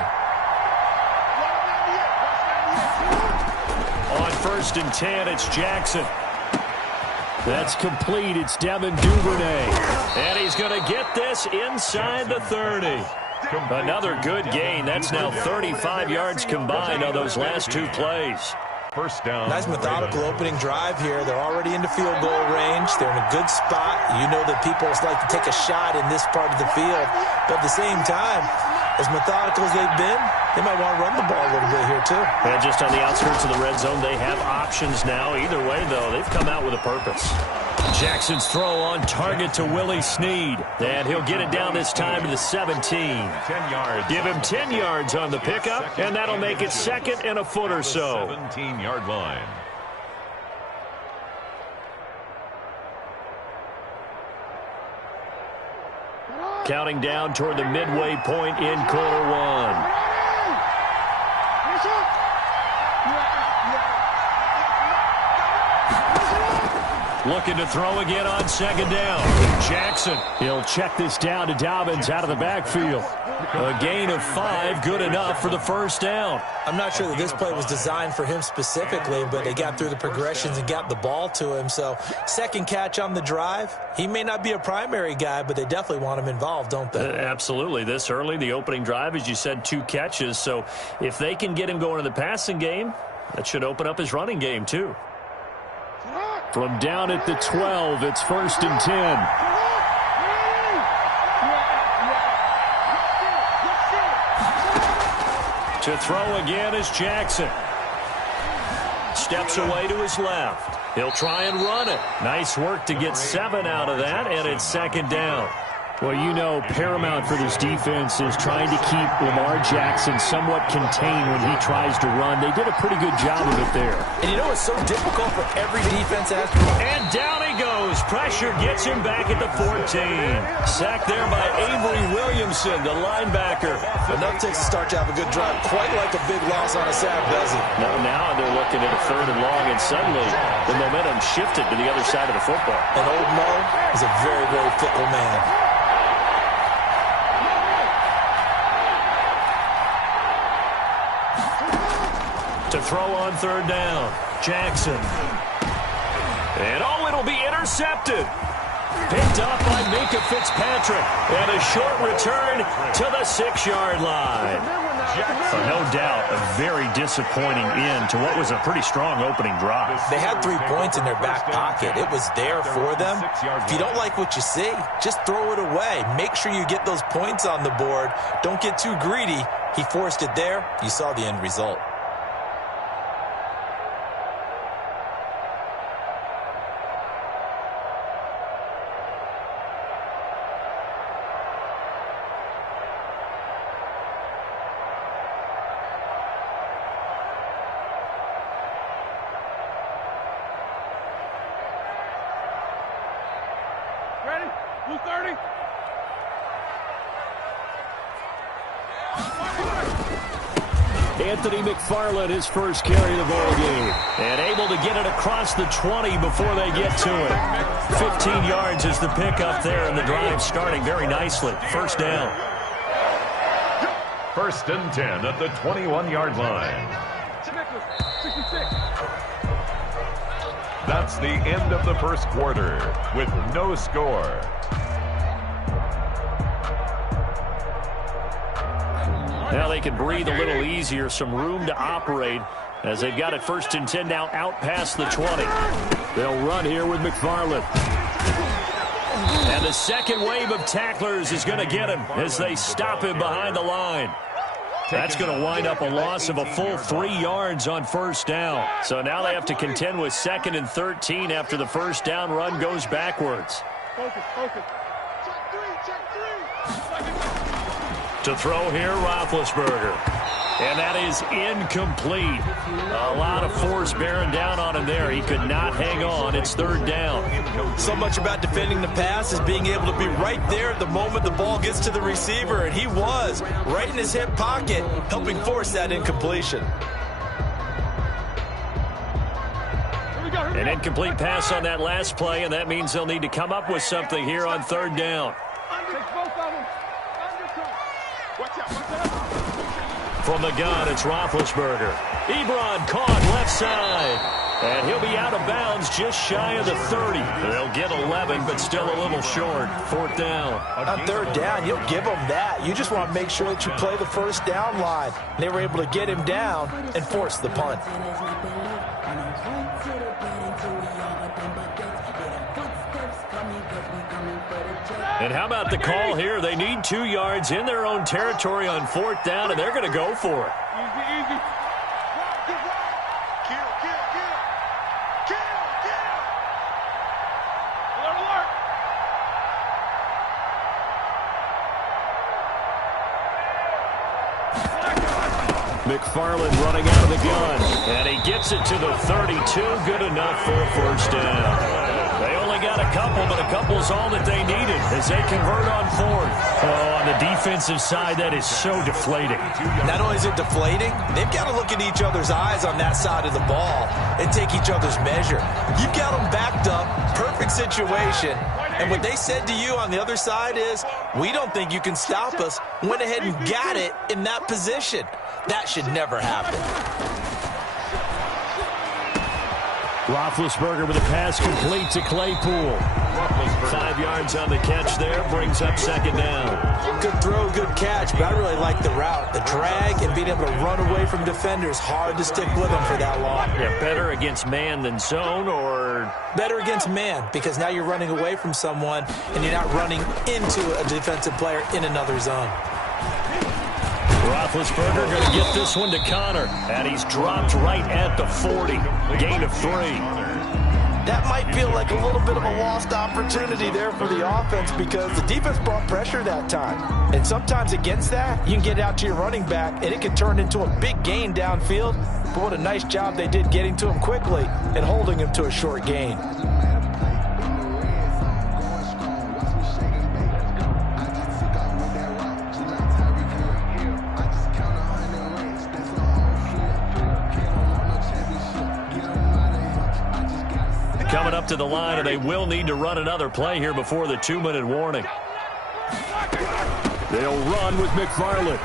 On first and 10, it's Jackson. That's complete. It's Devin Duvernay. And he's going to get this inside the 30. Another good gain. That's now 35 yards combined on those last two plays. First down. Nice methodical opening drive here. They're already into field goal range. They're in a good spot. You know that people like to take a shot in this part of the field. But at the same time, as methodical as they've been, they might want to run the ball a little bit here too. And just on the outskirts of the red zone, they have options now. Either way, though, they've come out with a purpose. Jackson's throw on target to Willie Snead. And he'll get it down this time to the 17. 10 yards. Give him 10 yards on the pickup, and that'll make it second and a foot or so. 17-yard line. Counting down toward the midway point in quarter one. Looking to throw again on second down. Jackson. He'll check this down to Dobbins out of the backfield. A gain of 5, good enough for the first down. I'm not sure that this play was designed for him specifically, but they got through the progressions and got the ball to him. So second catch on the drive. He may not be a primary guy, but they definitely want him involved, don't they? Absolutely. This early, the opening drive, as you said, 2 catches. So if they can get him going in the passing game, that should open up his running game too. From down at the 12, it's first and 10. To throw again is Jackson. Steps away to his left. He'll try and run it. Nice work to get 7 out of that, and it's second down. Well, you know, paramount for this defense is trying to keep Lamar Jackson somewhat contained when he tries to run. They did a pretty good job of it there. And you know, it's so difficult for every defense to And down he goes. Pressure gets him back at the 14. Sacked there by Avery Williamson, the linebacker. Enough takes to start to have a good drive. Quite like a big loss on a sack, does it? Now they're looking at a third and long, and suddenly the momentum shifted to the other side of the football. And old Mo is a very, very fickle man. To throw on third down, Jackson. And it'll be intercepted. Picked up by Minka Fitzpatrick. And a short return to the 6-yard line. No doubt, a very disappointing end to what was a pretty strong opening drive. They had 3 points in their back pocket. It was there for them. If you don't like what you see, just throw it away. Make sure you get those points on the board. Don't get too greedy. He forced it there. You saw the end result. Anthony McFarland, his first carry of the ball game. And able to get it across the 20 before they get to it. 15 yards is the pickup there, and the drive starting very nicely. First down. First and 10 at the 21-yard line. That's the end of the first quarter with no score. Now they can breathe a little easier, some room to operate as they've got it 1st and 10 now out past the 20. They'll run here with McFarland. And the second wave of tacklers is going to get him as they stop him behind the line. That's going to wind up a loss of a full 3 yards on 1st down. So now they have to contend with 2nd and 13 after the 1st down run goes backwards. Focus. To throw here, Roethlisberger. And that is incomplete. A lot of force bearing down on him there. He could not hang on. It's 3rd down. So much about defending the pass is being able to be right there at the moment the ball gets to the receiver, and he was right in his hip pocket, helping force that incompletion. An incomplete pass on that last play, and that means they'll need to come up with something here on 3rd down. From the gun, it's Roethlisberger. Ebron caught left side. And he'll be out of bounds just shy of the 30. They'll get 11, but still a little short. 4th down. On 3rd down, you'll give them that. You just want to make sure that you play the 1st down line. They were able to get him down and force the punt. And how about the call here? They need 2 yards in their own territory on 4th down, and they're going to go for it. Easy. Kill. Alert. McFarland running out of the gun, and he gets it to the 32. Good enough for a 1st down. They only got a couple, but a couple is all that they needed as they convert on 4th. Oh, on the defensive side, that is so deflating. Not only is it deflating, they've got to look in each other's eyes on that side of the ball and take each other's measure. You've got them backed up, perfect situation, and what they said to you on the other side is, we don't think you can stop us. Went ahead and got it in that position. That should never happen. Roethlisberger with a pass complete to Claypool. 5 yards on the catch there, brings up 2nd down. Good throw, good catch, but I really like the route. The drag and being able to run away from defenders, hard to stick with them for that long. Yeah, better against man than zone, or? Better against man, because now you're running away from someone and you're not running into a defensive player in another zone. Roethlisberger going to get this one to Connor, and he's dropped right at the 40. Gain of 3. That might feel like a little bit of a lost opportunity there for the offense because the defense brought pressure that time. And sometimes against that, you can get out to your running back, and it can turn into a big gain downfield. But what a nice job they did getting to him quickly and holding him to a short gain. Coming up to the line, and they will need to run another play here before the 2-minute warning. They'll run with McFarland.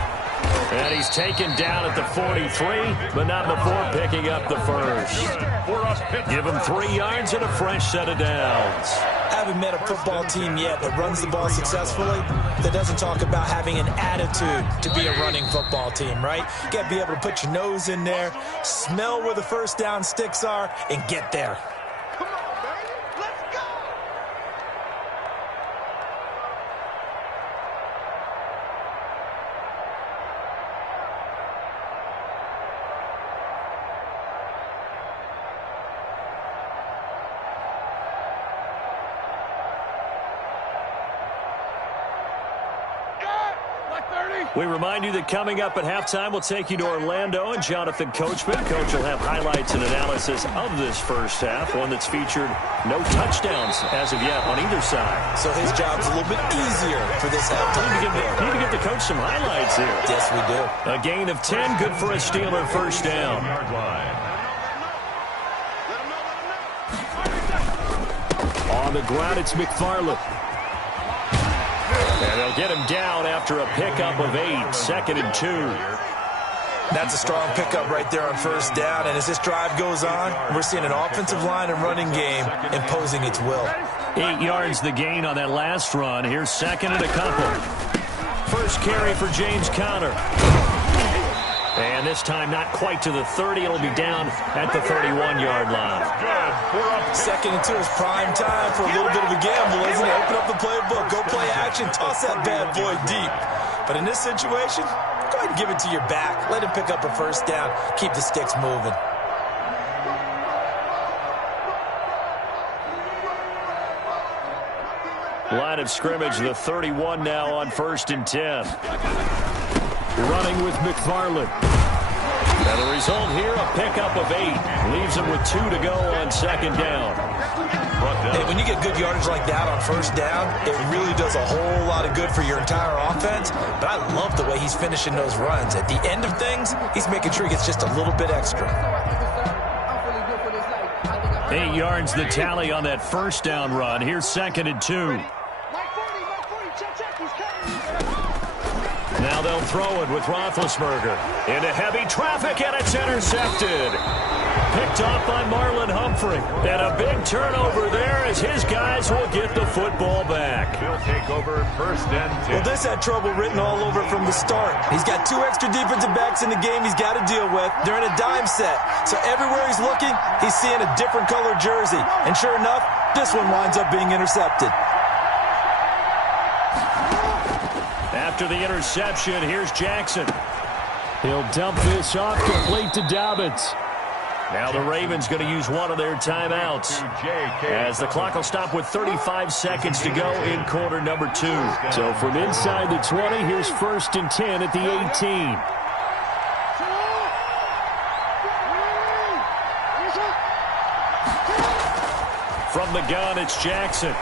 And he's taken down at the 43, but not before picking up the 1st. Give him 3 yards and a fresh set of downs. I haven't met a football team yet that runs the ball successfully that doesn't talk about having an attitude to be a running football team, right? You got to be able to put your nose in there, smell where the 1st down sticks are, and get there. We remind you that coming up at halftime, we'll take you to Orlando and Jonathan Coachman. Coach will have highlights and analysis of this 1st half, one that's featured no touchdowns as of yet on either side. So his job's a little bit easier for this halftime. Need to give the coach some highlights here. Yes, we do. A gain of 10, good for a Steeler 1st down. On the ground, it's McFarland. And they'll get him down after a pickup of 8, 2nd and 2. That's a strong pickup right there on 1st down. And as this drive goes on, we're seeing an offensive line and running game imposing its will. 8 yards the gain on that last run. Here's 2nd and a couple. First carry for James Conner. this time not quite to the 30. It'll be down at the 31-yard line. Second and 2 is prime time for a little bit of a gamble, isn't it? Open up the playbook, go play action, toss that bad boy deep. But in this situation, go ahead and give it to your back. Let him pick up a first down. Keep the sticks moving. Line of scrimmage, the 31 now on 1st and 10. Running with McFarland. And the result here, a pickup of 8. Leaves him with 2 to go on 2nd down. Hey, when you get good yardage like that on 1st down, it really does a whole lot of good for your entire offense. But I love the way he's finishing those runs. At the end of things, he's making sure he gets just a little bit extra. 8 yards the tally on that 1st down run. Here's 2nd and 2. Now they'll throw it with Roethlisberger. Into heavy traffic, and it's intercepted. Picked off by Marlon Humphrey. And a big turnover there as his guys will get the football back. He'll take over 1st and 10. Well, this had trouble written all over it from the start. He's got 2 extra defensive backs in the game he's got to deal with. They're in a dime set. So everywhere he's looking, he's seeing a different colored jersey. And sure enough, this one winds up being intercepted. After the interception, here's Jackson. He'll dump this off complete to Dobbins. Now the Ravens going to use one of their timeouts as the clock will stop with 35 seconds to go in quarter number 2. So from inside the 20, here's 1st and 10 at the 18. From the gun, it's Jackson.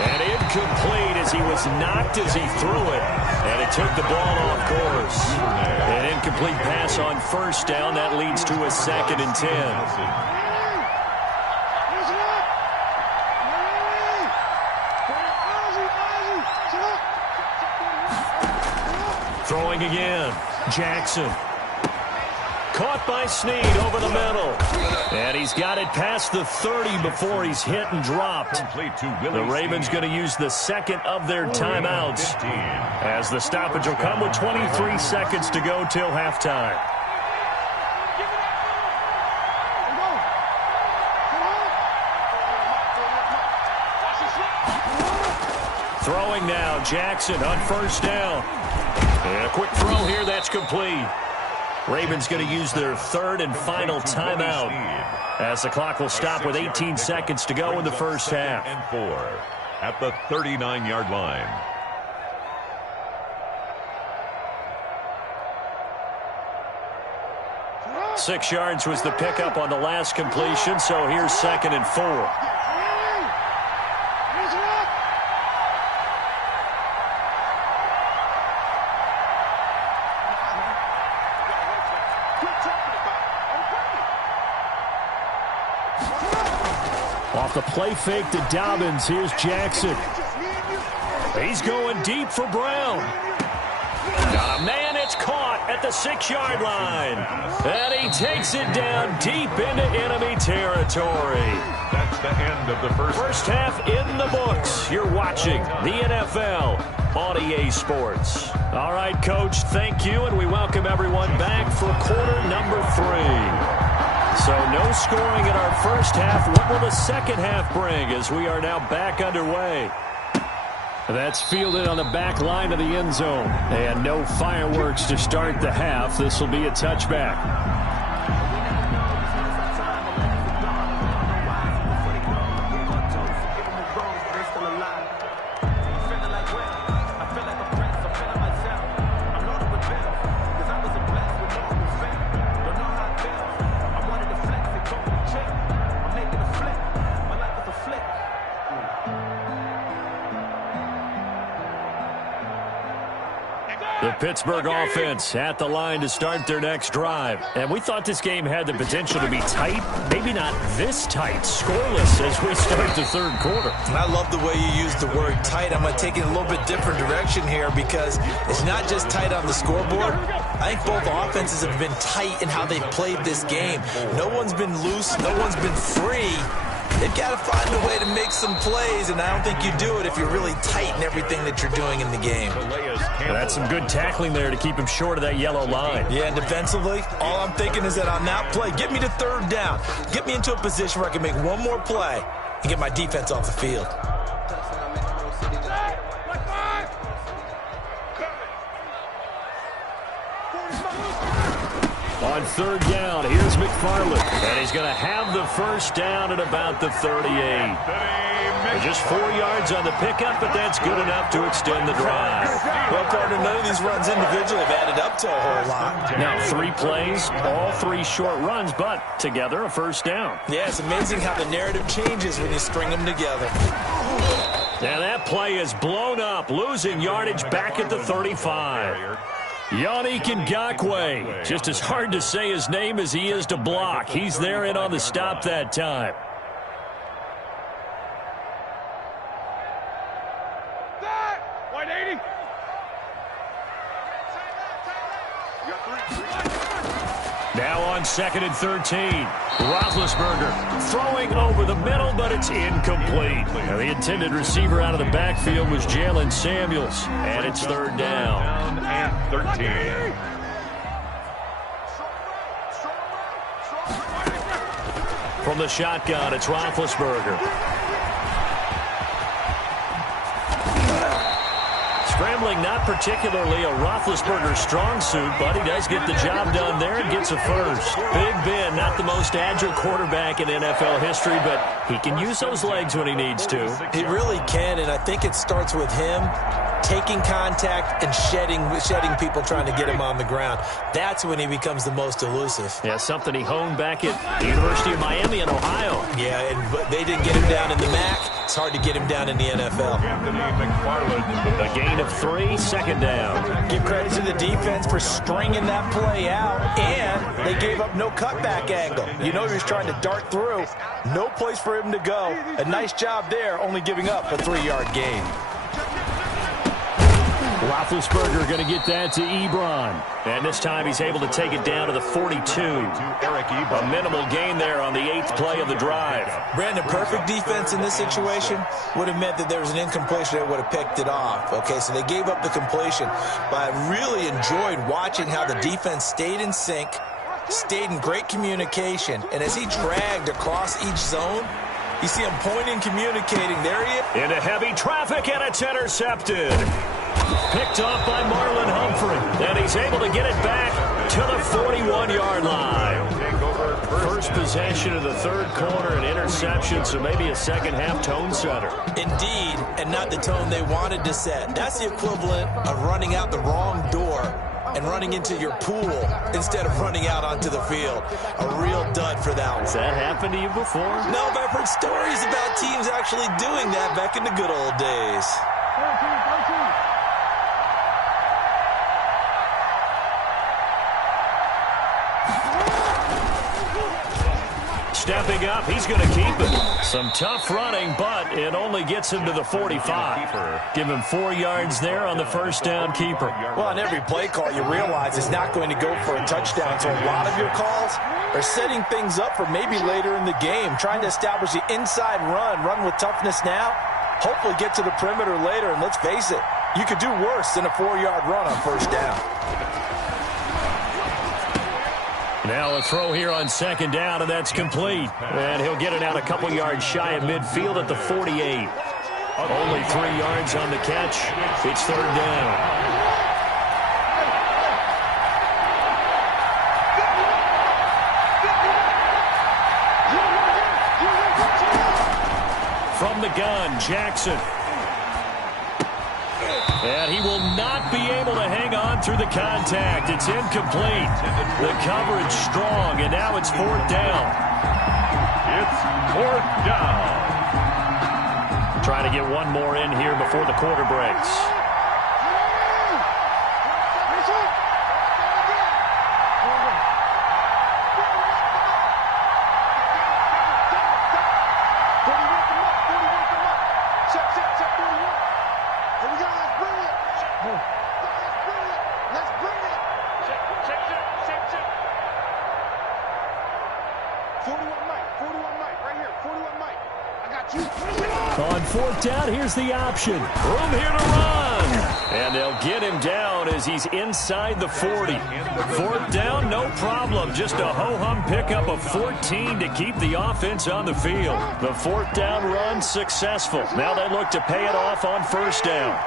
And incomplete as he was knocked as he threw it. And it took the ball off course. An incomplete pass on 1st down. That leads to a 2nd and 10. Throwing again. Jackson. Caught by Snead over the middle. And he's got it past the 30 before he's hit and dropped. The Ravens going to use the 2nd of their timeouts as the stoppage will come with 23 seconds to go till halftime. Throwing now, Jackson on 1st down. And a quick throw here, that's complete. Ravens going to use their 3rd and final timeout as the clock will stop with 18 seconds to go in the first half. And 4 at the 39-yard line. Six yards was the pickup on the last completion, so here's 2nd and 4. Off the play fake to Dobbins. Here's Jackson. He's going deep for Brown. Got a man, it's caught at the 6-yard line. And he takes it down deep into enemy territory. That's the end of the first half in the books. You're watching the NFL on EA Sports. All right, Coach, thank you, and we welcome everyone back for quarter number 3. So no scoring in our first half. What will the second half bring as we are now back underway? That's fielded on the back line of the end zone. And no fireworks to start the half. This will be a touchback. The Pittsburgh offense at the line to start their next drive. And we thought this game had the potential to be tight. Maybe not this tight, scoreless as we start the third quarter. And I love the way you use the word tight. I'm going to take it a little bit different direction here because it's not just tight on the scoreboard. I think both offenses have been tight in how they've played this game. No one's been loose. No one's been free. They've got to find a way to make some plays, and I don't think you do it if you really tighten everything that you're doing in the game. And that's some good tackling there to keep him short of that yellow line. Yeah, and defensively, all I'm thinking is that on that play, get me to third down. Get me into a position where I can make one more play and get my defense off the field. On third down, here's McFarland. And he's going to have the first down at about the 38. Just 4 yards on the pickup, but that's good enough to extend the drive. Well, partner, none of these runs individually have added up to a whole lot. Now, 3 plays, all 3 short runs, but together a first down. Yeah, it's amazing how the narrative changes when you string them together. Now that play is blown up, losing yardage back at the 35. Yannick Ngakoue, just as hard to say his name as he is to block. He's there in on the stop that time. Now on 2nd and 13. Roethlisberger throwing over the middle, but it's incomplete. Now the intended receiver out of the backfield was Jalen Samuels, and it's third down. And 13. From the shotgun, it's Roethlisberger. Scrambling, not particularly a Roethlisberger strong suit, but he does get the job done there and gets a first. Big Ben, not the most agile quarterback in NFL history, but he can use those legs when he needs to. He really can, and I think it starts with him taking contact and shedding people trying to get him on the ground. That's when he becomes the most elusive. Yeah, something he honed back at the University of Miami in Ohio. Yeah, and they didn't get him down in the MAC. It's hard to get him down in the NFL. A gain of 3, second down. Give credit to the defense for stringing that play out, and they gave up no cutback angle. You know he was trying to dart through. No place for him to go. A nice job there, only giving up a 3-yard gain. Roethlisberger going to get that to Ebron. And this time he's able to take it down to the 42. A minimal gain there on the 8th play of the drive. Brandon, perfect defense in this situation would have meant that there was an incompletion that would have picked it off. Okay, so they gave up the completion. But I really enjoyed watching how the defense stayed in sync, stayed in great communication. And as he dragged across each zone, you see him pointing, communicating. There he is. Into heavy traffic, and it's intercepted. Picked off by Marlon Humphrey. And he's able to get it back to the 41-yard line. First possession of the third quarter, an interception, so maybe a second-half tone setter. Indeed, and not the tone they wanted to set. That's the equivalent of running out the wrong door and running into your pool instead of running out onto the field. A real dud for that one. Has that happened to you before? No, but I've heard stories about teams actually doing that back in the good old days. Stepping up, he's going to keep it. Some tough running, but it only gets him to the 45. Give him 4 yards there on the first down keeper. Well, on every play call, you realize it's not going to go for a touchdown. So a lot of your calls are setting things up for maybe later in the game, trying to establish the inside run with toughness now, hopefully get to the perimeter later. And let's face it, you could do worse than a 4-yard run on first down. Now a throw here on second down, and that's complete. And he'll get it out a couple yards shy of midfield at the 48. Only 3 yards on the catch. It's third down. From the gun, Jackson. And he will not be able to hang on through the contact. It's incomplete. The coverage strong, and now it's fourth down. It's fourth down. Trying to get one more in here before the quarter breaks. On fourth down, here's the option. Room here to run. And they'll get him down as he's inside the 40. Fourth down, no problem. Just a ho-hum pickup of 14 to keep the offense on the field. The fourth down run successful. Now they look to pay it off on first down.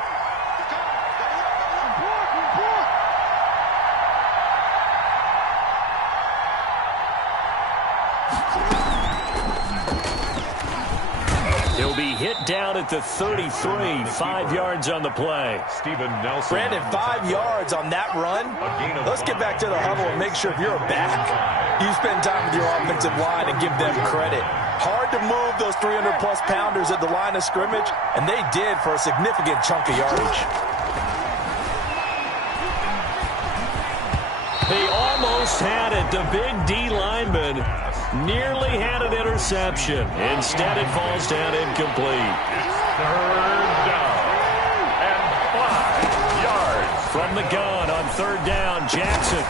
He'll be hit down at the 33, 5 yards on the play. Steven Nelson. Brandon, 5 yards on that run. Let's get back to the huddle and make sure if you're a back, you spend time with your offensive line and give them credit. Hard to move those 300-plus pounders at the line of scrimmage, and they did for a significant chunk of yardage. They almost had it. The big D lineman nearly had an interception. Instead, it falls down incomplete. Third down and 5 yards. From the gun on third down, Jackson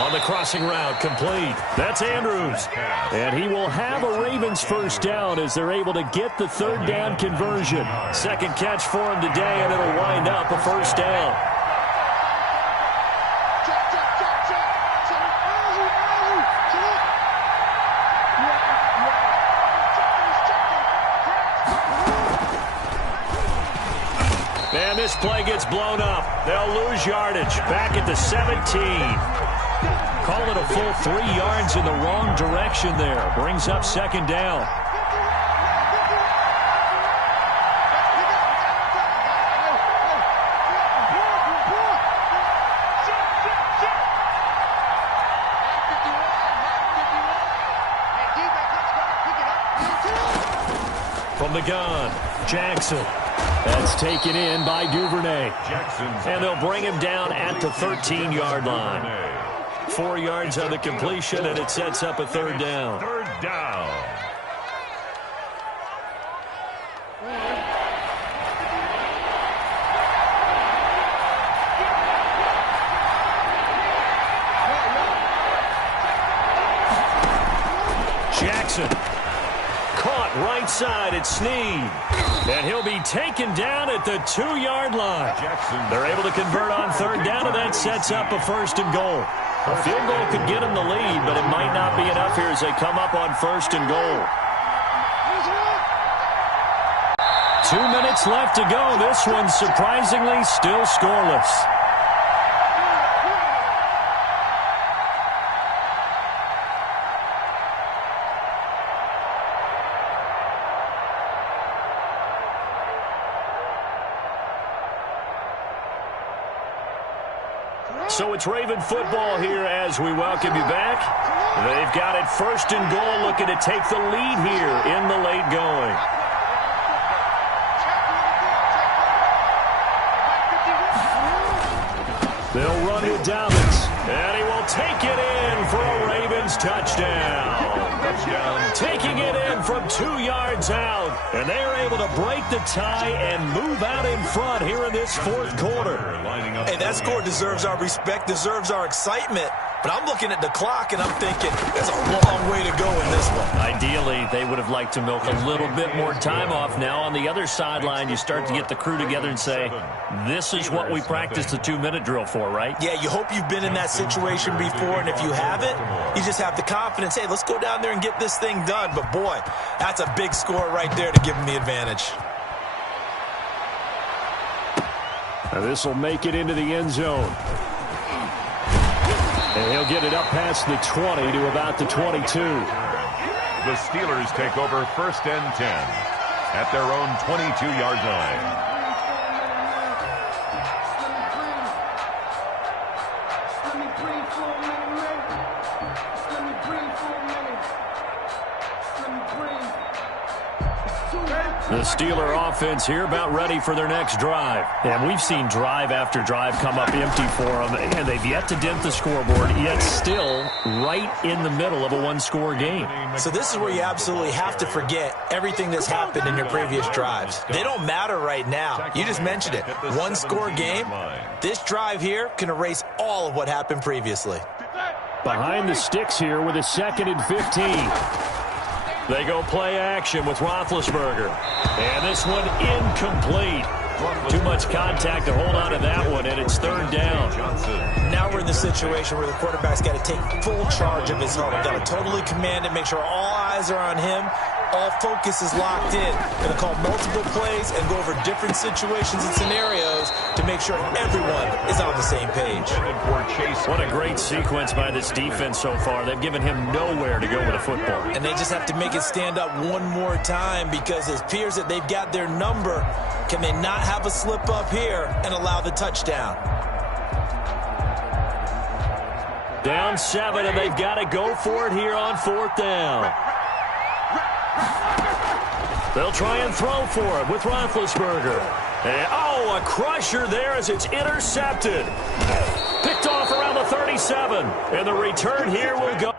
on the crossing route, complete. That's Andrews. And he will have a Ravens first down as they're able to get the third down conversion. Second catch for him today, and it'll wind up a first down. And this play gets blown up. They'll lose yardage. Back at the 17. Call it a full 3 yards in the wrong direction there. Brings up second down. From the gun, Jackson. That's taken in by Duvernay. And they'll bring him down at the 13-yard line. 4 yards on the completion, and it sets up a third down. Third down. Jackson. Caught right side at Snead. And he'll be taken down at the 2-yard line. They're able to convert on third down, and that sets up a first and goal. A field goal could get them the lead, but it might not be enough here as they come up on first and goal. 2 minutes left to go. This one surprisingly still scoreless. So it's Raven football here as we welcome you back. They've got it first and goal, looking to take the lead here in the late going. They'll run with Dobbins, and he will take it in for a Ravens touchdown. Taking it in from 2 yards out, and they're able to break the tie and move out in front here in this fourth quarter. Hey, that score deserves our respect, deserves our excitement. But I'm looking at the clock, and I'm thinking there's a long way to go in this one. Ideally, they would have liked to milk a little bit more time off. Now, on the other sideline, you start to get the crew together and say, this is what we practiced the 2-minute drill for, right? Yeah, you hope you've been in that situation before, and if you haven't, you just have the confidence, hey, let's go down there and get this thing done. But, boy, that's a big score right there to give them the advantage. Now this will make it into the end zone. And he'll get it up past the 20 to about the 22. The Steelers take over first and 10 at their own 22-yard line. The Steeler offense here about ready for their next drive. And we've seen drive after drive come up empty for them, and they've yet to dent the scoreboard, yet still right in the middle of a one-score game. So this is where you absolutely have to forget everything that's happened in your previous drives. They don't matter right now. You just mentioned it. One-score game. This drive here can erase all of what happened previously. Behind the sticks here with a 2nd and 15. They go play action with Roethlisberger. And this one incomplete. Too much contact to hold on to that one, and it's third down. Now we're in the situation where the quarterback's got to take full charge of his huddle. Got to totally command it, make sure all eyes are on him. All focus is locked in. Going to call multiple plays and go over different situations and scenarios to make sure everyone is on the same page. What a great sequence by this defense so far. They've given him nowhere to go with a football. And they just have to make it stand up one more time because it appears that they've got their number. Can they not have a slip up here and allow the touchdown? Down 7, and they've got to go for it here on 4th down. They'll try and throw for it with Roethlisberger. And, a crusher there as it's intercepted. Picked off around the 37. And the return here will go.